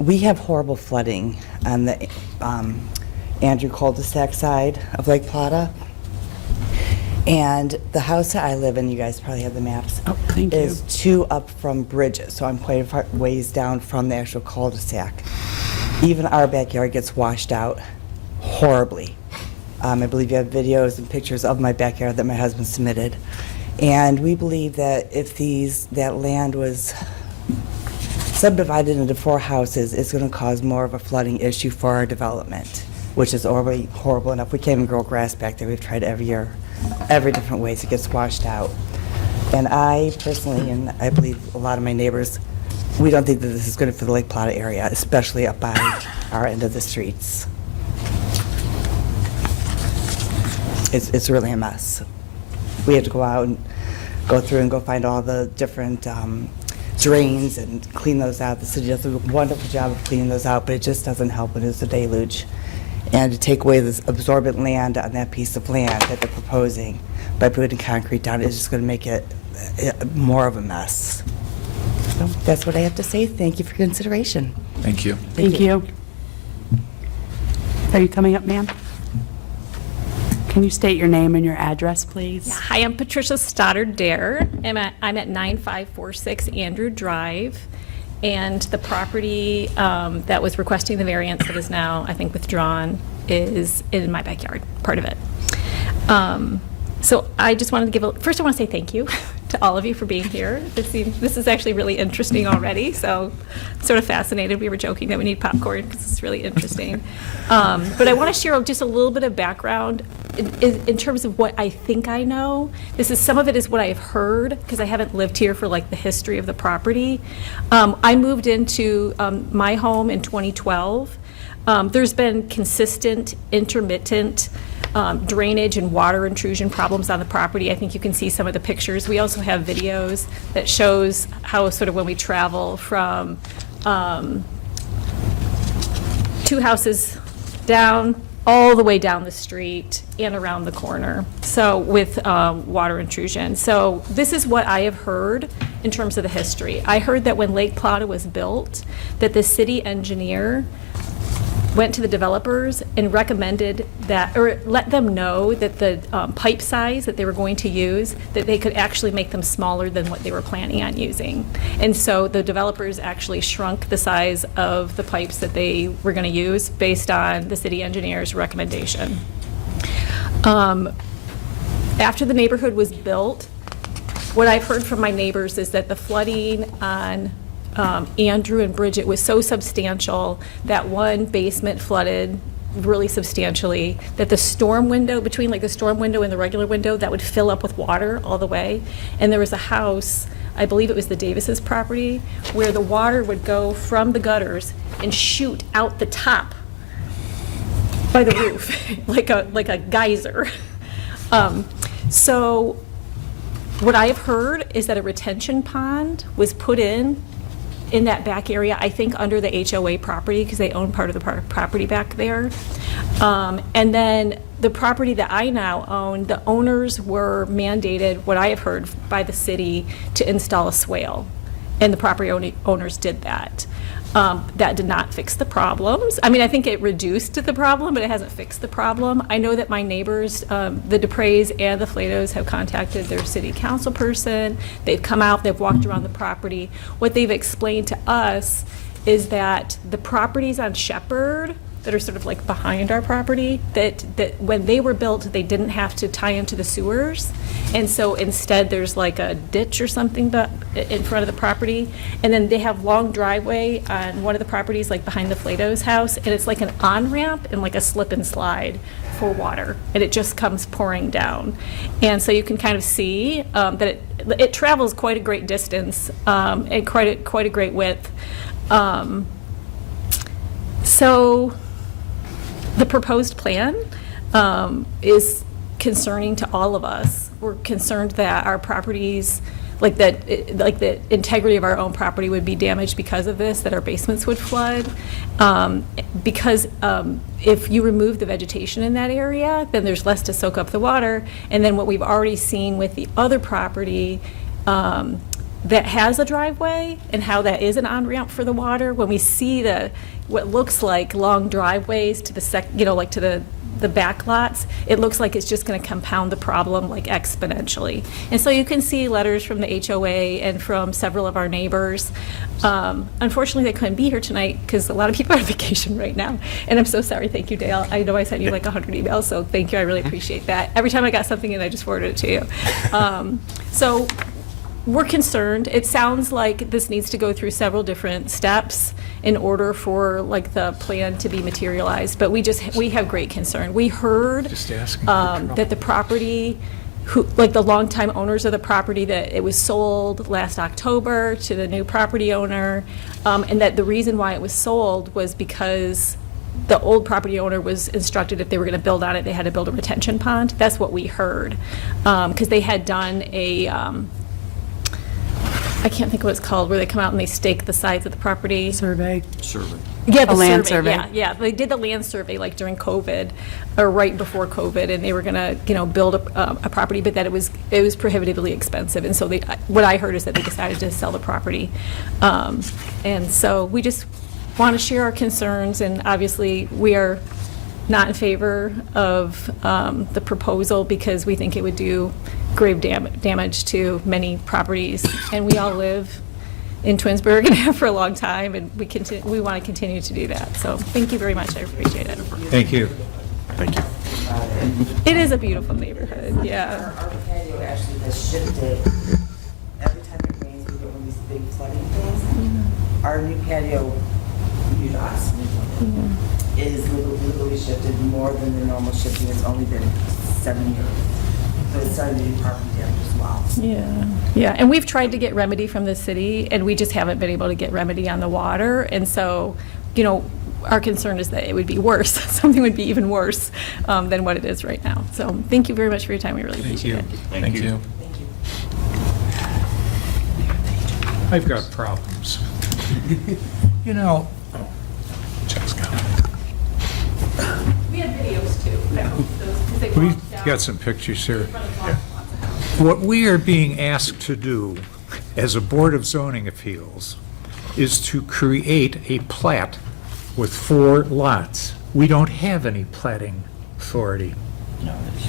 We have horrible flooding on the Andrew cul-de-sac side of Lake Plata. And the house that I live in, you guys probably have the maps. Oh, thank you. Is 2 up from bridges, so I'm quite a far ways down from the actual cul-de-sac. Even our backyard gets washed out horribly. I believe you have videos and pictures of my backyard that my husband submitted. And we believe that if that land was subdivided into 4 houses, it's going to cause more of a flooding issue for our development, which is already horrible enough. We can't even grow grass back there. We've tried every year, every different ways. It gets washed out. And I personally, and I believe a lot of my neighbors, we don't think that this is good for the Lake Plata area, especially up by our end of the streets. It's really a mess. We have to go out and go through and go find all the different drains and clean those out. The city does a wonderful job of cleaning those out, but it just doesn't help when it's a deluge. And to take away this absorbent land on that piece of land that they're proposing by putting concrete down is just going to make it more of a mess. So that's what I have to say. Thank you for your consideration. Thank you. Thank you. Are you coming up, ma'am? Can you state your name and your address, please? Hi, I'm Patricia Stoddard Dare. I'm at 9546 Andrew Drive. And the property that was requesting the variance that is now, I think, withdrawn is in my backyard, part of it. So I just wanted to first I want to say thank you to all of you for being here. This is actually really interesting already, so I'm sort of fascinated. We were joking that we need popcorn because it's really interesting. But I want to share just a little bit of background in terms of what I think I know. Some of it is what I've heard because I haven't lived here for like the history of the property. I moved into my home in 2012. There's been consistent, intermittent drainage and water intrusion problems on the property. I think you can see some of the pictures. We also have videos that shows how sort of when we travel from 2 houses down, all the way down the street and around the corner, so with water intrusion. So this is what I have heard in terms of the history. I heard that when Lake Plata was built, that the city engineer went to the developers and recommended that, or let them know that the pipe size that they were going to use, that they could actually make them smaller than what they were planning on using. And so the developers actually shrunk the size of the pipes that they were going to use based on the city engineer's recommendation. After the neighborhood was built, what I've heard from my neighbors is that the flooding on Andrew and Bridget was so substantial that one basement flooded really substantially, that the storm window, between like the storm window and the regular window, that would fill up with water all the way. And there was a house, I believe it was the Davis's property, where the water would go from the gutters and shoot out the top by the roof, like a geyser. So what I have heard is that a retention pond was put in that back area, I think under the HOA property, because they own part of the property back there. And then the property that I now own, the owners were mandated, what I have heard, by the city to install a swale. And the property owners did that. That did not fix the problems. I mean, I think it reduced the problem, but it hasn't fixed the problem. I know that my neighbors, the Dupreys and the Flatos, have contacted their city council person. They've come out, they've walked around the property. What they've explained to us is that the properties on Shepherd that are sort of like behind our property, that when they were built, they didn't have to tie into the sewers. And so instead, there's like a ditch or something in front of the property. And then they have long driveway on one of the properties, like behind the Flato's house. And it's like an on-ramp and like a slip and slide for water. And it just comes pouring down. And so you can kind of see that it travels quite a great distance and quite a great width. So the proposed plan is concerning to all of us. We're concerned that our properties, like the integrity of our own property would be damaged because of this, that our basements would flood. Because if you remove the vegetation in that area, then there's less to soak up the water. And then what we've already seen with the other property that has a driveway and how that is an on-ramp for the water, when we see what looks like long driveways to the back lots, it looks like it's just going to compound the problem like exponentially. And so you can see letters from the HOA and from several of our neighbors. Unfortunately, they couldn't be here tonight because a lot of people are on vacation right now. And I'm so sorry. Thank you, Dale. I know I sent you like 100 emails, so thank you. I really appreciate that. Every time I got something in, I just forwarded it to you. So we're concerned. It sounds like this needs to go through several different steps in order for like the plan to be materialized, but we have great concern. We heard that the property, the longtime owners of the property, that it was sold last October to the new property owner, and that the reason why it was sold was because the old property owner was instructed if they were going to build on it, they had to build a retention pond. That's what we heard, because they had done I can't think of what it's called, where they come out and they stake the sides of the property. Survey. Yeah, the A land survey. survey. Yeah. They did the land survey like during COVID, or right before COVID, and they were gonna, build a property, but that it was prohibitively expensive, and so what I heard is that they decided to sell the property, and so we just want to share our concerns, and obviously we are not in favor of the proposal because we think it would do grave damage to many properties, and we all live in Twinsburg and have for a long time, and we want to continue to do that. So thank you very much. I appreciate it. Thank you. Thank you. It is a beautiful neighborhood. Yeah. Our patio actually has shifted. Every time it rains, we get one of these big flooding things. Our new patio, new to us, is literally shifted more than the normal shifting. It's only been 7 years. So it's starting to do property damage as well. Yeah, and we've tried to get remedy from the city, and we just haven't been able to get remedy on the water, and so, our concern is that it would be worse. Something would be even worse than what it is right now. So thank you very much for your time. We really appreciate it. Thank you. Thank you. I've got problems. We have videos too. We got some pictures here. What we are being asked to do as a Board of Zoning Appeals is to create a plat with 4 lots. We don't have any platting authority.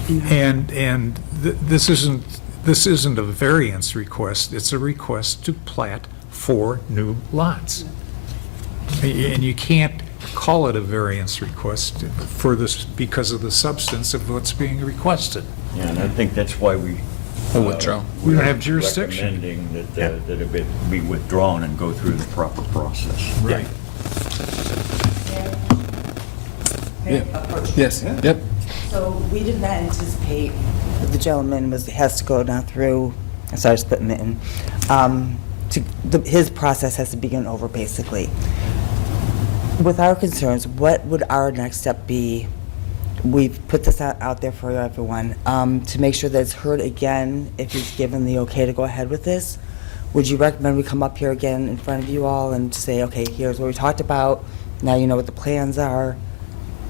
And this isn't a variance request, it's a request to plat 4 new lots. And you can't call it a variance request for this because of the substance of what's being requested. Yeah, and I think that's why we. We'll withdraw. We don't have jurisdiction. Recommending that it be withdrawn and go through the proper process. Right. Yes, yep. So we did not anticipate that the gentleman has to go down through, sorry, split mitten. His process has to begin over, basically. With our concerns, what would our next step be? We've put this out there for everyone, to make sure that it's heard again if he's given the okay to go ahead with this. Would you recommend we come up here again in front of you all and say, okay, here's what we talked about, now you know what the plans are,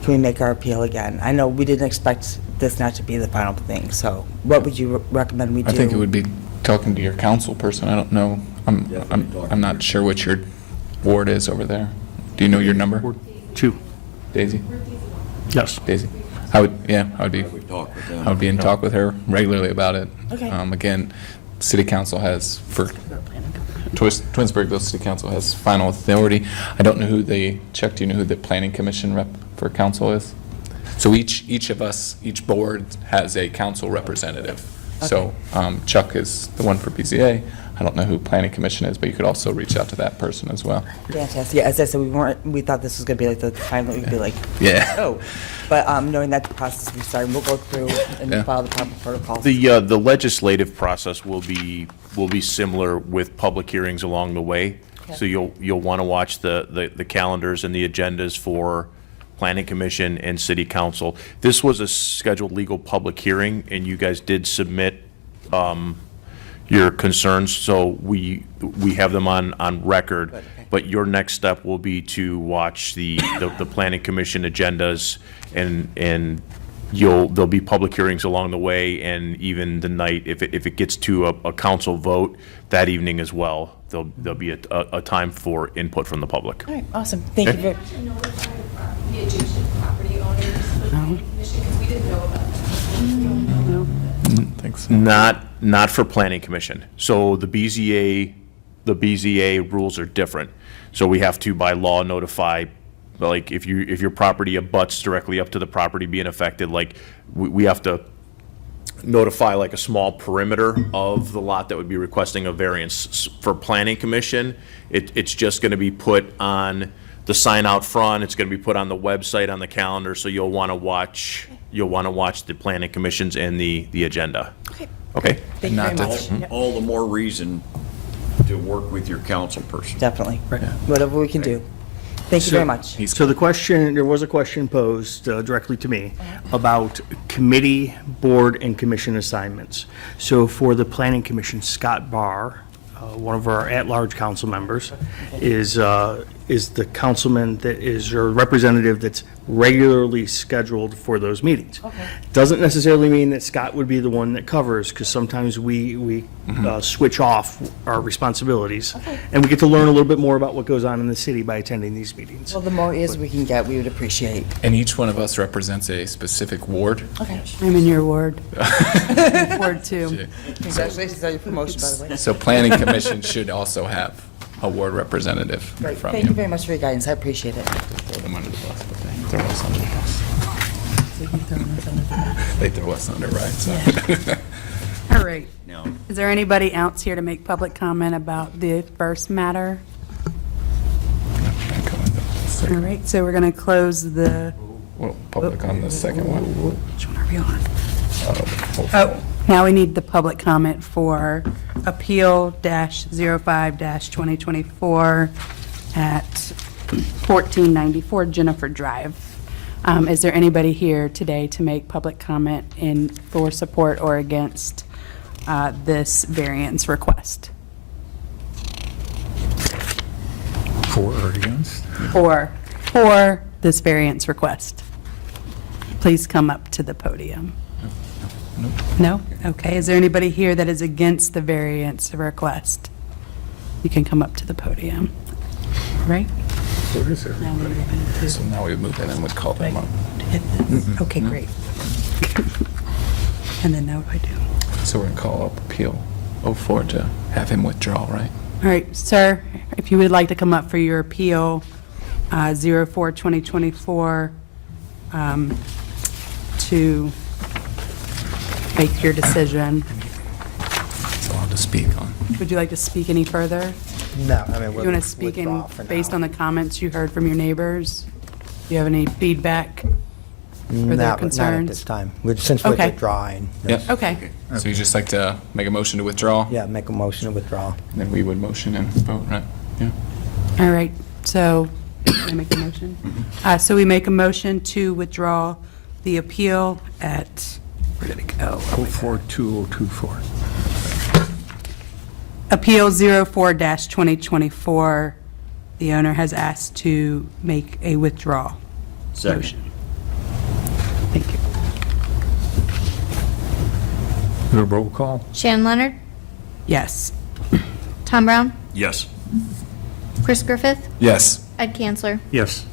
can we make our appeal again? I know we didn't expect this not to be the final thing, so what would you recommend we do? I think it would be talking to your council person. I don't know. I'm not sure what your ward is over there. Do you know your number? Ward 2. Daisy? Yes. Daisy. I would be Talk with them. I would be in talk with her regularly about it. Okay. Again, city council has for Twinsburg City Council has final authority. I don't know Chuck, do you know who the planning commission rep for council is? So each of us, each board has a council representative. So Chuck is the one for BZA. I don't know who planning commission is, but you could also reach out to that person as well. Fantastic. Yeah, as I said, we thought this was going to be like the time that we'd be like, Yeah. oh. But knowing that the process we started, we'll go through and Yeah. follow the proper protocols. The legislative process will be similar with public hearings along the way. So you'll want to watch the calendars and the agendas for planning commission and city council. This was a scheduled legal public hearing, and you guys did submit your concerns, so we have them on record. Good, okay. But your next step will be to watch the planning commission agendas, and there'll be public hearings along the way, and even the night, if it gets to a council vote that evening as well, there'll be a time for input from the public. All right, awesome. Thank you very The adjacent property owners for the planning commission, because we didn't know about that. Thanks. Not for planning commission. So the BZA rules are different. So we have to by law notify, like if your property abuts directly up to the property being affected, like we have to notify like a small perimeter of the lot that would be requesting a variance. For planning commission, it's just going to be put on the sign out front. It's going to be put on the website, on the calendar, so you'll want to watch the planning commissions and the agenda. Okay. Okay? Thank you very Not much. to- Yep. All the more reason to work with your council person. Definitely. Whatever we can do. Thank you very much. So there was a question posed directly to me about committee, board, and commission assignments. So for the planning commission, Scott Barr, one of our at-large council members, is the councilman that is your representative that's regularly scheduled for those meetings. Doesn't necessarily mean that Scott would be the one that covers, because sometimes we switch off our responsibilities. And we get to learn a little bit more about what goes on in the city by attending these meetings. Well, the more ears we can get, we would appreciate. And each one of us represents a specific ward. Okay. I'm in your ward. Ward 2. Congratulations on your promotion, by the way. So planning commission should also have a ward representative Great. from Thank you very much for your guidance. I appreciate it. Throw them under the bus, but they throw us under the bus. They throw us under, right? So. All right. Now, Is there anybody else here to make public comment about the first matter? All right, so we're going to close the, Well, public on the second one. which one are we on? Oh, Oh, now we need the public comment for Appeal-05-2024 at 1494 Jennifer Drive. Is there anybody here today to make public comment for support or against this variance request? For or against? For this variance request? Please come up to the podium. No? Okay. Is there anybody here that is against the variance request? You can come up to the podium. Right? Where is it? Now we're moving to- So now we move in and would call them up. hit this. Okay, great. And then now what do I do? So we're going to call up Appeal 04 to have him withdraw, right? All right, sir, if you would like to come up for your appeal, 04-2024, to make your decision. He's allowed to speak on. Would you like to speak any further? No, I mean, You want to speak in, based on the comments you heard from your neighbors? Do you have any feedback or their Not at concerns? this time. Since we're Okay. withdrawing. Yep. Okay, So you just like to make a motion to withdraw? Yeah, make a motion to withdraw. And then we would motion and vote, right? Yeah. all right, so, can I make a motion? So we make a motion to withdraw the appeal at, where did it go? 042024. Appeal 04-2024, the owner has asked to make a withdrawal. second. Motion. Thank you. Do a roll call? Shannon Leonard, Yes. Tom Brown, Yes. Chris Griffith, Yes. Ed Canceller. Yes.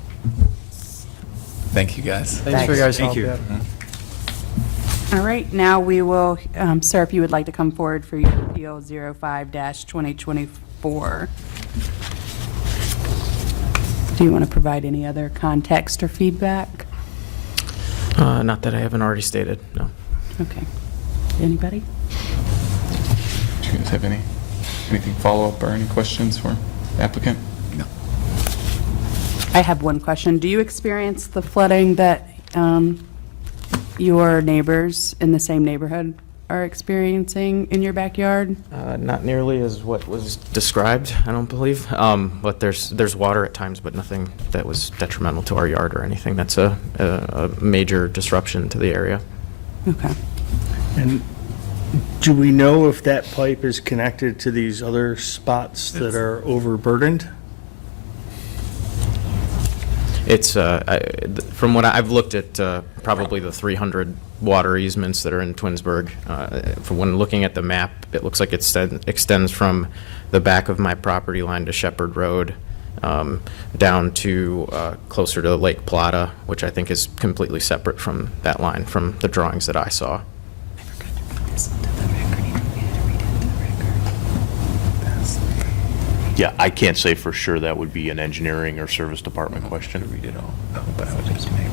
Thank you, guys. Thanks for your guys' Thank you. All right, now we will, sir, if you would like to come forward for your appeal 05-2024 2024. Do you want to provide any other context or feedback? Not that I haven't already stated, no. Okay. Anybody? Do you guys have anything follow-up or any questions for the applicant? No. I have one question. Do you experience the flooding that your neighbors in the same neighborhood are experiencing in your backyard? Not nearly as what was described, I don't believe. But there's water at times, but nothing that was detrimental to our yard or anything. That's a major disruption to the area. Okay. And do we know if that pipe is connected to these other spots that are overburdened? It's, from what I've looked at, probably the 300 water easements that are in Twinsburg. From when looking at the map, it looks like it extends from the back of my property line to Shepherd Road, down to closer to Lake Plata, which I think is completely separate from that line, from the drawings that I saw. Yeah, I can't say for sure. That would be an engineering or service department question. Read it all. Oh, but I would just make.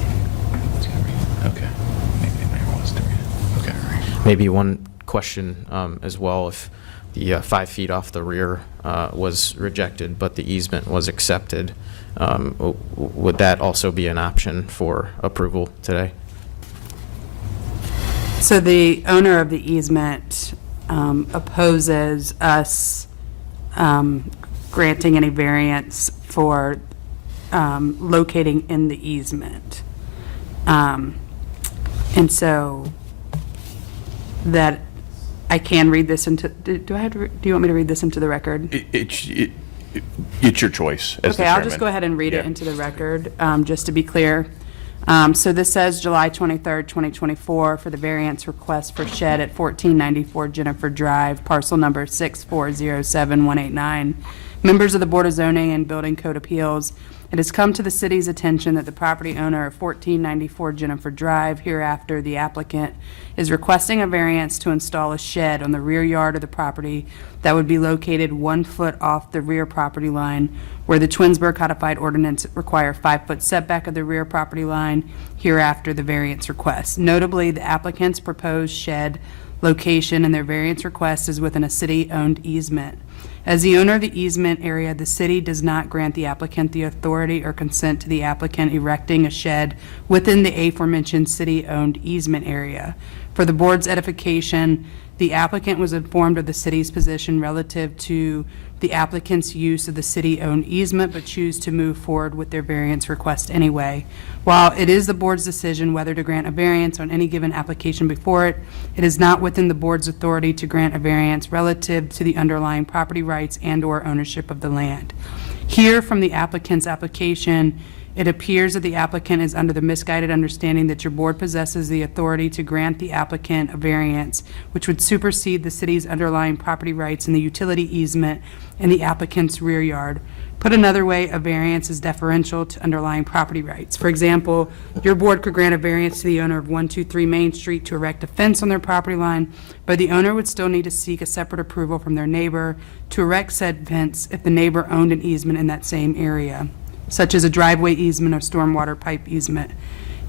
Okay. Maybe Mayor wants to read it. Okay. Maybe one question as well, if the 5 feet off the rear was rejected, but the easement was accepted, would that also be an option for approval today? So the owner of the easement opposes us granting any variance for locating in the easement. And so that I can read this into, do I have to, do you want me to read this into the record? It's your choice as the Okay, I'll chairman. just go ahead and read it Yeah. into the record, just to be clear. So this says July 23rd, 2024, for the variance request for shed at 1494 Jennifer Drive, parcel number 6407189. Members of the Board of Zoning and Building Code Appeals, it has come to the city's attention that the property owner of 1494 Jennifer Drive, hereafter the applicant, is requesting a variance to install a shed on the rear yard of the property that would be located 1 foot off the rear property line, where the Twinsburg codified ordinance require 5-foot setback of the rear property line, hereafter the variance request. Notably, the applicant's proposed shed location and their variance request is within a city-owned easement. As the owner of the easement area, the city does not grant the applicant the authority or consent to the applicant erecting a shed within the aforementioned city-owned easement area. For the board's edification, the applicant was informed of the city's position relative to the applicant's use of the city-owned easement, but choose to move forward with their variance request anyway. While it is the board's decision whether to grant a variance on any given application before it, it is not within the board's authority to grant a variance relative to the underlying property rights and/or ownership of the land. Here, from the applicant's application, it appears that the applicant is under the misguided understanding that your board possesses the authority to grant the applicant a variance, which would supersede the city's underlying property rights in the utility easement in the applicant's rear yard. Put another way, a variance is deferential to underlying property rights. For example, your board could grant a variance to the owner of 123 Main Street to erect a fence on their property line, but the owner would still need to seek a separate approval from their neighbor to erect said fence if the neighbor owned an easement in that same area, such as a driveway easement or stormwater pipe easement.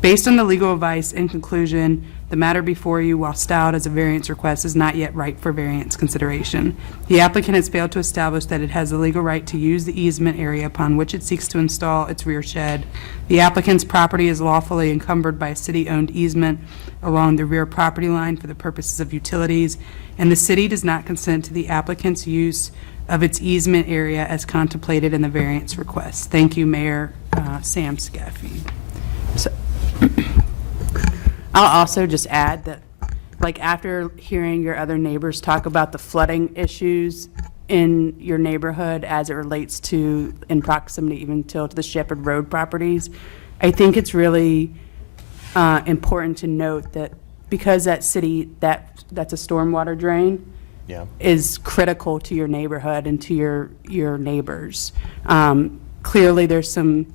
Based on the legal advice, in conclusion, the matter before you, while styled as a variance request, is not yet ripe for variance consideration. The applicant has failed to establish that it has the legal right to use the easement area upon which it seeks to install its rear shed. The applicant's property is lawfully encumbered by a city-owned easement along the rear property line for the purposes of utilities, and the city does not consent to the applicant's use of its easement area as contemplated in the variance request. Thank you, Mayor Sam Scaffey. So, I'll also just add that, like, after hearing your other neighbors talk about the flooding issues in your neighborhood as it relates to, in proximity even to the Shepherd Road properties, I think it's really important to note that because that city, that's a stormwater drain, Yeah. is critical to your neighborhood and to your neighbors. Clearly, there's some,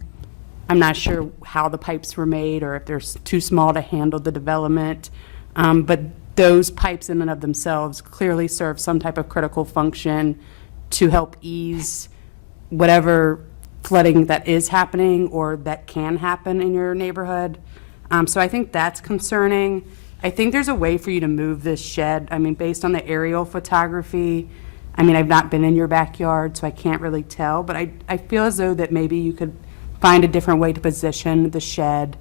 I'm not sure how the pipes were made or if they're too small to handle the development, but those pipes in and of themselves clearly serve some type of critical function to help ease whatever flooding that is happening or that can happen in your neighborhood. So I think that's concerning. I think there's a way for you to move this shed. I mean, based on the aerial photography, I mean, I've not been in your backyard, so I can't really tell, but I feel as though that maybe you could find a different way to position the shed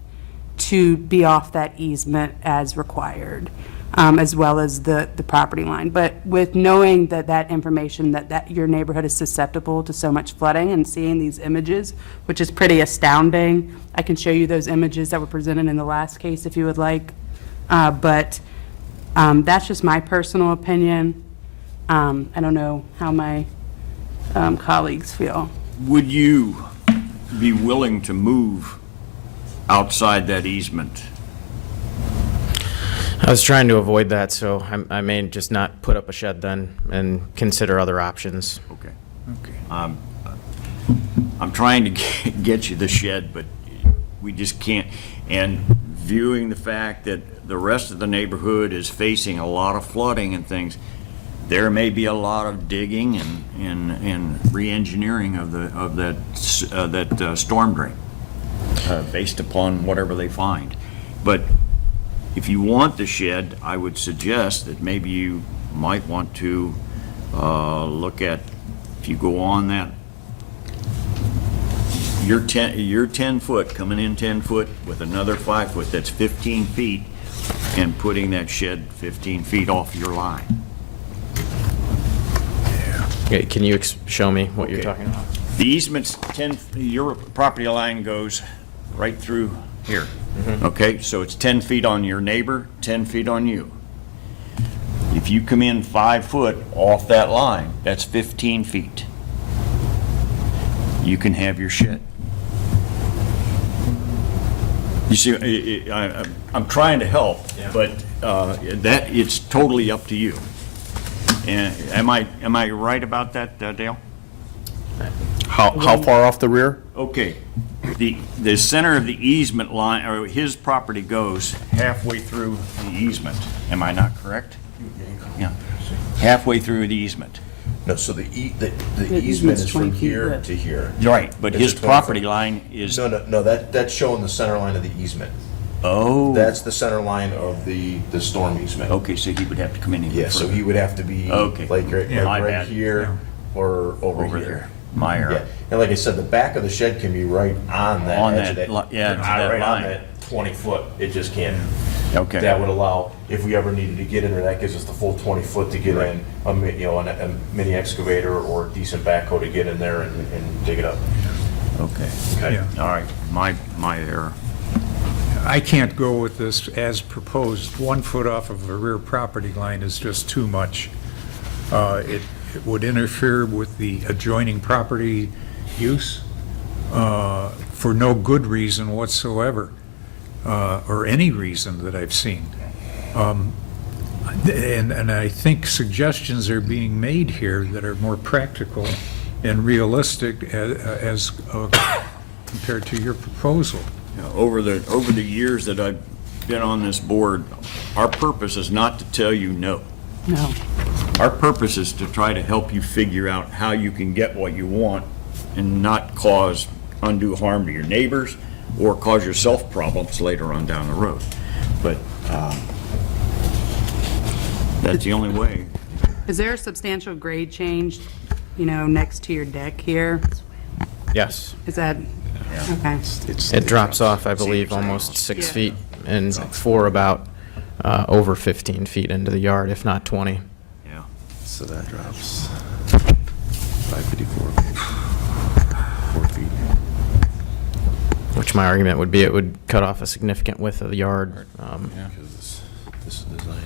to be off that easement as required, as well as the property line. But with knowing that information, that your neighborhood is susceptible to so much flooding and seeing these images, which is pretty astounding, I can show you those images that were presented in the last case if you would like. But that's just my personal opinion. I don't know how my colleagues feel. Would you be willing to move outside that easement? I was trying to avoid that, so I may just not put up a shed then and consider other options. Okay. Okay. I'm trying to get you the shed, but we just can't. And viewing the fact that the rest of the neighborhood is facing a lot of flooding and things, there may be a lot of digging and re-engineering of that storm drain based upon whatever they find. But if you want the shed, I would suggest that maybe you might want to look at, if you go on that, you're 10 foot, coming in 10 foot with another 5 foot, that's 15 feet, and putting that shed 15 feet off your line. Okay, can you show me what you're Okay. talking about? The easement's 10, your property line goes right through here. Okay, so it's 10 feet on your neighbor, 10 feet on you. If you come in 5 foot off that line, that's 15 feet. You can have your shed. You see, I'm trying to help, but it's totally up to you. And am I right about that, Dale? How far off the rear? Okay, the center of the easement line, or his property goes halfway through the easement. Am I not correct? Yeah, halfway through the easement. No, so the easement's easement is 20 from feet here width. to here. Right, but Is his it 20 property foot? line is, No, that's showing the center line of the easement. oh, That's the center line of the storm easement. okay, so he would have to come in even Yeah, so further. he would have to be Okay. like My right bad. here or over Over here. there. My error. Yeah, and like I said, the back of the shed can be right on that On edge of that that. li- yeah, to that right line. on that 20 foot, it just can't. Okay. That would allow, if we ever needed to get in there, that gives us the full 20 foot to get in, a mini excavator or a decent backhoe to get in there and dig it up. Okay, Okay. Yeah. all right, my error. I can't go with this as proposed. 1 foot off of a rear property line is just too much. It would interfere with the adjoining property use for no good reason whatsoever, or any reason that I've seen. And I think suggestions are being made here that are more practical and realistic as compared to your proposal. Over the years that I've been on this board, our purpose is not to tell you no. No. Our purpose is to try to help you figure out how you can get what you want and not cause undue harm to your neighbors or cause yourself problems later on down the road. But that's the only way. Is there a substantial grade change, next to your deck here? Yes. Is that, okay. It drops off, I believe, almost 6 feet and for about over 15 feet into the yard, if not 20. Yeah. So that drops 554, 4 feet. Which my argument would be it would cut off a significant width of the yard. Because this is designed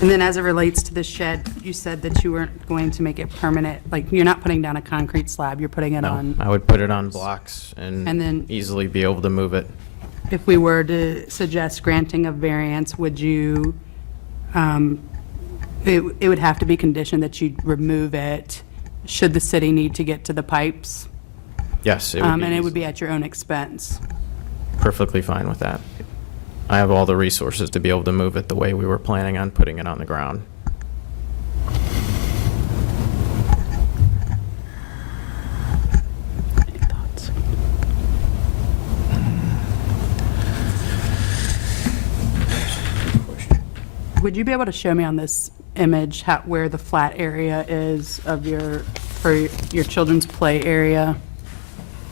And then as it relates to the shed, you said that you weren't going to make it permanent, like, you're not putting down a concrete slab, you're putting it No, on. I would put it on blocks And and then- easily be able to move it. If we were to suggest granting a variance, would you, it would have to be conditioned that you remove it, should the city need to get to the pipes? Yes, it would And it would be be at your own expense. perfectly fine with that. I have all the resources to be able to move it the way we were planning on putting it on the ground. would you be able to show me on this image where the flat area is of for your children's play area?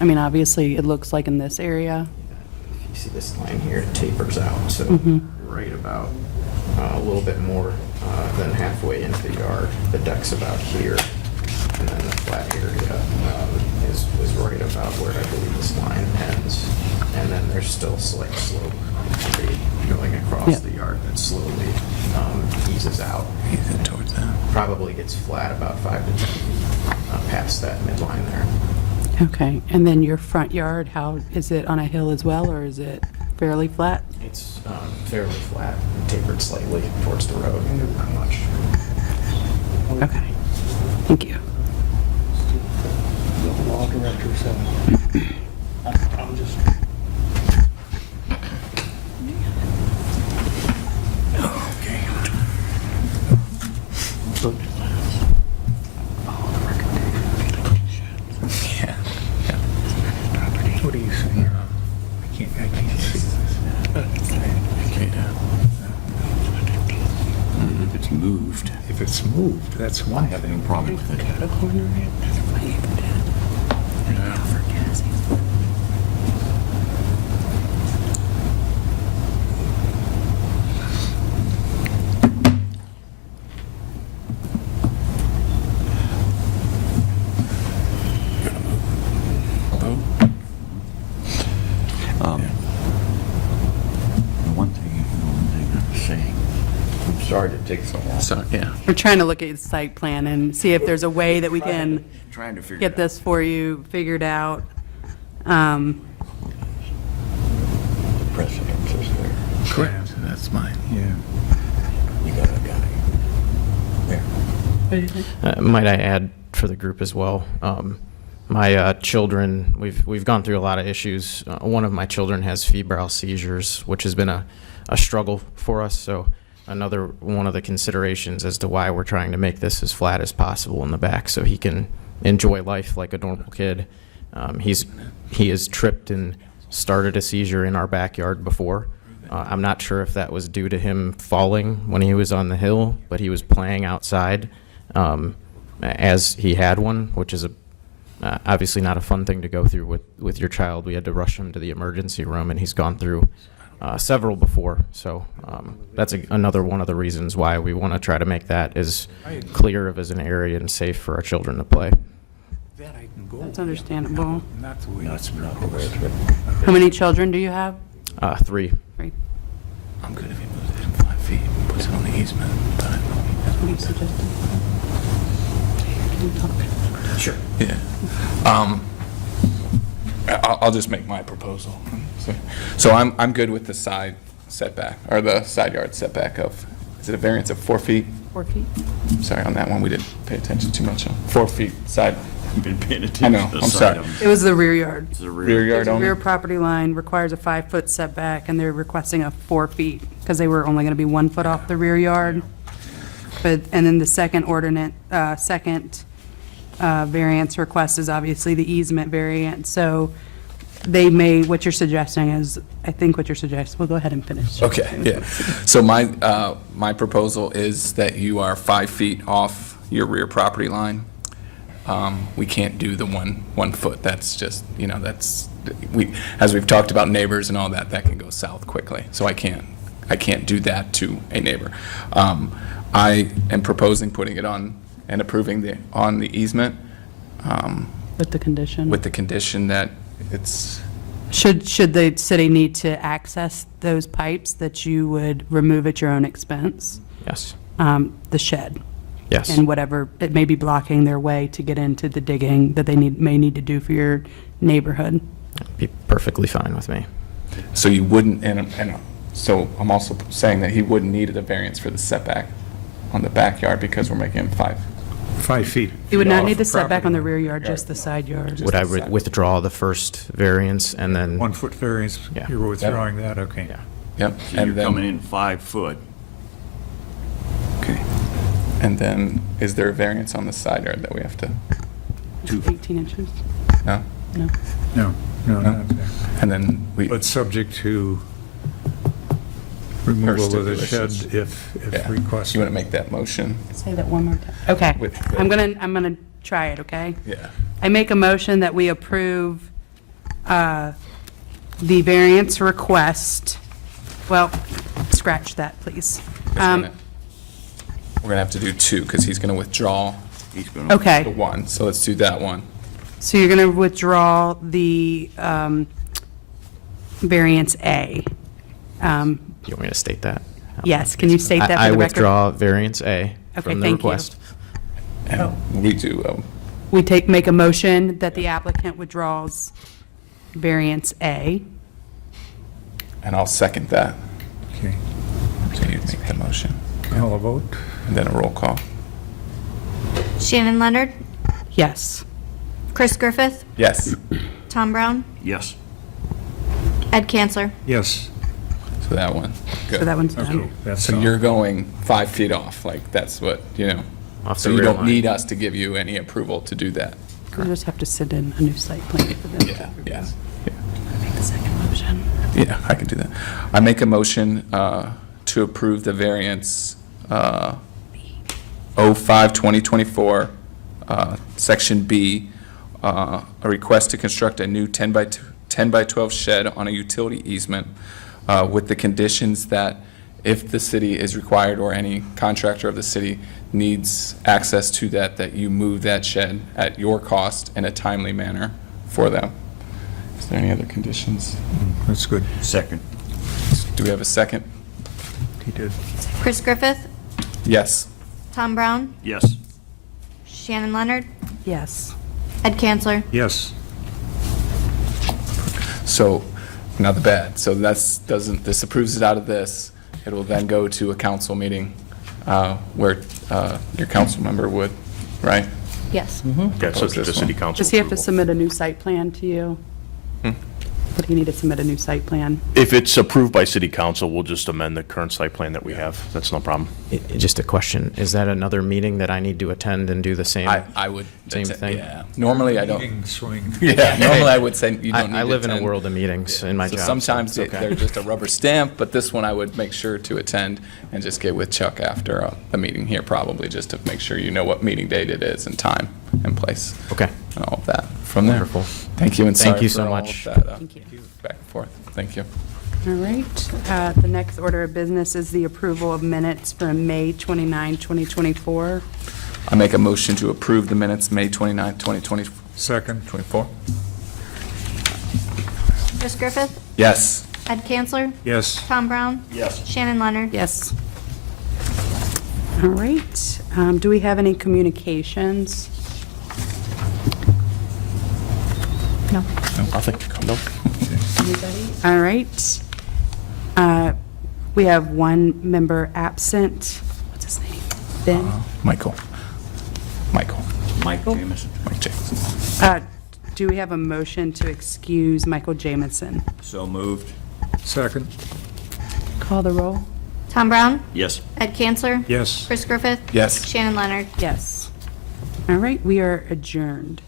I mean, obviously, it looks like in this area. If you see this line here, it tapers out, so right about a little bit more than halfway into the yard. The deck's about here, and then the flat area is right about where I believe this line ends. And then there's still a slight slope going across the yard that slowly eases out. Ease it towards that. Probably gets flat about 5 to 10 feet past that midline there. Okay, and then your front yard, how, is it on a hill as well, or is it fairly flat? It's fairly flat, tapered slightly towards the road, not much. Okay, thank you. The law director said, I'm just. Yeah. What are you saying? I can't see this. If it's moved, If it's moved, that's one no thing. problem with it. One thing I was saying, I'm sorry to take so long. So, yeah. We're trying to look at the site plan and see if there's a way that we can Trying to figure get it out. this for you figured out. Precedence is there. Correct. That's mine. Yeah. You got a guy. There. Might I add for the group as well? My children, we've gone through a lot of issues. One of my children has febrile seizures, which has been a struggle for us. So another one of the considerations as to why we're trying to make this as flat as possible in the back, so he can enjoy life like a normal kid. He has tripped and started a seizure in our backyard before. I'm not sure if that was due to him falling when he was on the hill, but he was playing outside as he had one, which is obviously not a fun thing to go through with your child. We had to rush him to the emergency room, and he's gone through several before. So that's another one of the reasons why we want to try to make that as clear of as an area and safe for our children to play. That I can go. That's understandable. Not the way it's Not the way it's proposed. written. How many children do you have? 3. Right. I'm good if he moves it in 5 feet and puts it on the easement, but What are you suggesting? Can we talk? sure. Yeah. I'll just make my proposal. So I'm good with the side setback, or the side yard setback of, is it a variance of 4 feet? 4 feet? Sorry, on that one, we didn't pay attention too much. 4 feet side, You've been paying I attention know, to the I'm side sorry. of them. It was the rear yard. It's the Rear yard The only? rear property line requires a 5-foot setback, and they're requesting a 4 feet, because they were only going to be 1 foot off the rear yard. But, and then the second variance request is obviously the easement variance, so they may, what you're suggesting is, I think what you're suggesting, well, go ahead and finish. Okay, yeah. So my proposal is that you are 5 feet off your rear property line. We can't do the 1 foot. That's just, as we've talked about neighbors and all that, that can go south quickly. So I can't do that to a neighbor. I am proposing putting it on and approving on the easement With the condition. with the condition that it's, Should the city need to access those pipes, that you would remove at your own expense? Yes. The shed? Yes. And whatever, it may be blocking their way to get into the digging that they may need to do for your neighborhood. Be perfectly fine with me. so you wouldn't, and so I'm also saying that he wouldn't need a variance for the setback on the backyard because we're making him 5. 5 feet. You would not off need the setback on the property rear yard, just the side yard. Would I withdraw the first variance and then? 1 foot variance, Yeah. you're withdrawing that, okay. Yeah. Yep. So you're coming in 5 foot. Okay. And then, is there a variance on the side yard that we have to, 18 inches? no? No. No, not there. And then we, But subject to Removal of the shed stipulations. if Yeah. requested. You want to make that motion? Say that one more time. Okay. With- I'm gonna try it, okay? Yeah. I make a motion that we approve the variance request. Well, scratch that, please. 'Cause we're gonna have to do two, because he's gonna withdraw He's going to. the Okay, one, so let's do that one. so you're gonna withdraw the variance A. You want me to state that? Yes, can you state that for the record? I withdraw variance A Okay, from the thank you. request. And we do, We make a motion that the applicant withdraws variance A. and I'll second that. Okay. So you make the motion, Call a vote? and then a roll call. Shannon Leonard, Yes. Chris Griffith, Yes, Tom Brown, Yes. Ed Canceller. Yes. so that one, So good. that one's Okay, done. that's So all. you're going 5 feet off, like, that's what, Off so the you rear don't line. need us to give you any approval to do that. We'll just have to send in a new site plan for them. Yeah, yeah. Make the second motion. Yeah, I can do that. I make a motion to approve the variance 05-2024, Section B, a request to construct a new 10 by 12 shed on a utility easement with the conditions that if the city is required or any contractor of the city needs access to that, that you move that shed at your cost in a timely manner for them. Is there any other conditions? That's good. Second. Do we have a second? He did. Chris Griffith, Yes. Tom Brown, Yes. Shannon Leonard, Yes. Ed Canceller. Yes. So, now the bad, so this approves it out of this. It will then go to a council meeting where your council member would, right? Yes. Yeah, so Propose to the this city one. council Does he have to approval. submit a new site plan to you? What do you need to submit a new site plan? If it's approved by city council, we'll just amend the current site plan that we have. That's no problem. Just a question, is that another meeting that I need to attend and do the same? I would. Same thing? Yeah. Normally, I don't. Meeting swing. Yeah, normally I would say you don't need to I live in a attend. world of meetings in my So job. sometimes it's okay. they're just a rubber stamp, but this one I would make sure to attend and just get with Chuck after the meeting here, probably, just to make sure you know what meeting date it is and time and place. Okay. And all of that from there. Wonderful. Thank you, and Thank sorry you for so all of much. that, Thank you. back and forth. Thank you. All right. The next order of business is the approval of minutes for May 29, 2024. I make a motion to approve the minutes, May 29th, 2024. Second. Chris Griffith, Yes. Ed Canceller, Yes. Tom Brown, Yes. Shannon Leonard. Yes. All right. Do we have any communications? No. Nothing. No. Anybody? All right. We have one member absent. What's his name? Ben? Michael. Mike Jamison. Mike James. Do we have a motion to excuse Michael Jamison? So moved. Second. Call the roll. Tom Brown, Yes. Ed Canceller, Yes. Chris Griffith, Yes. Shannon Leonard. Yes. All right, we are adjourned.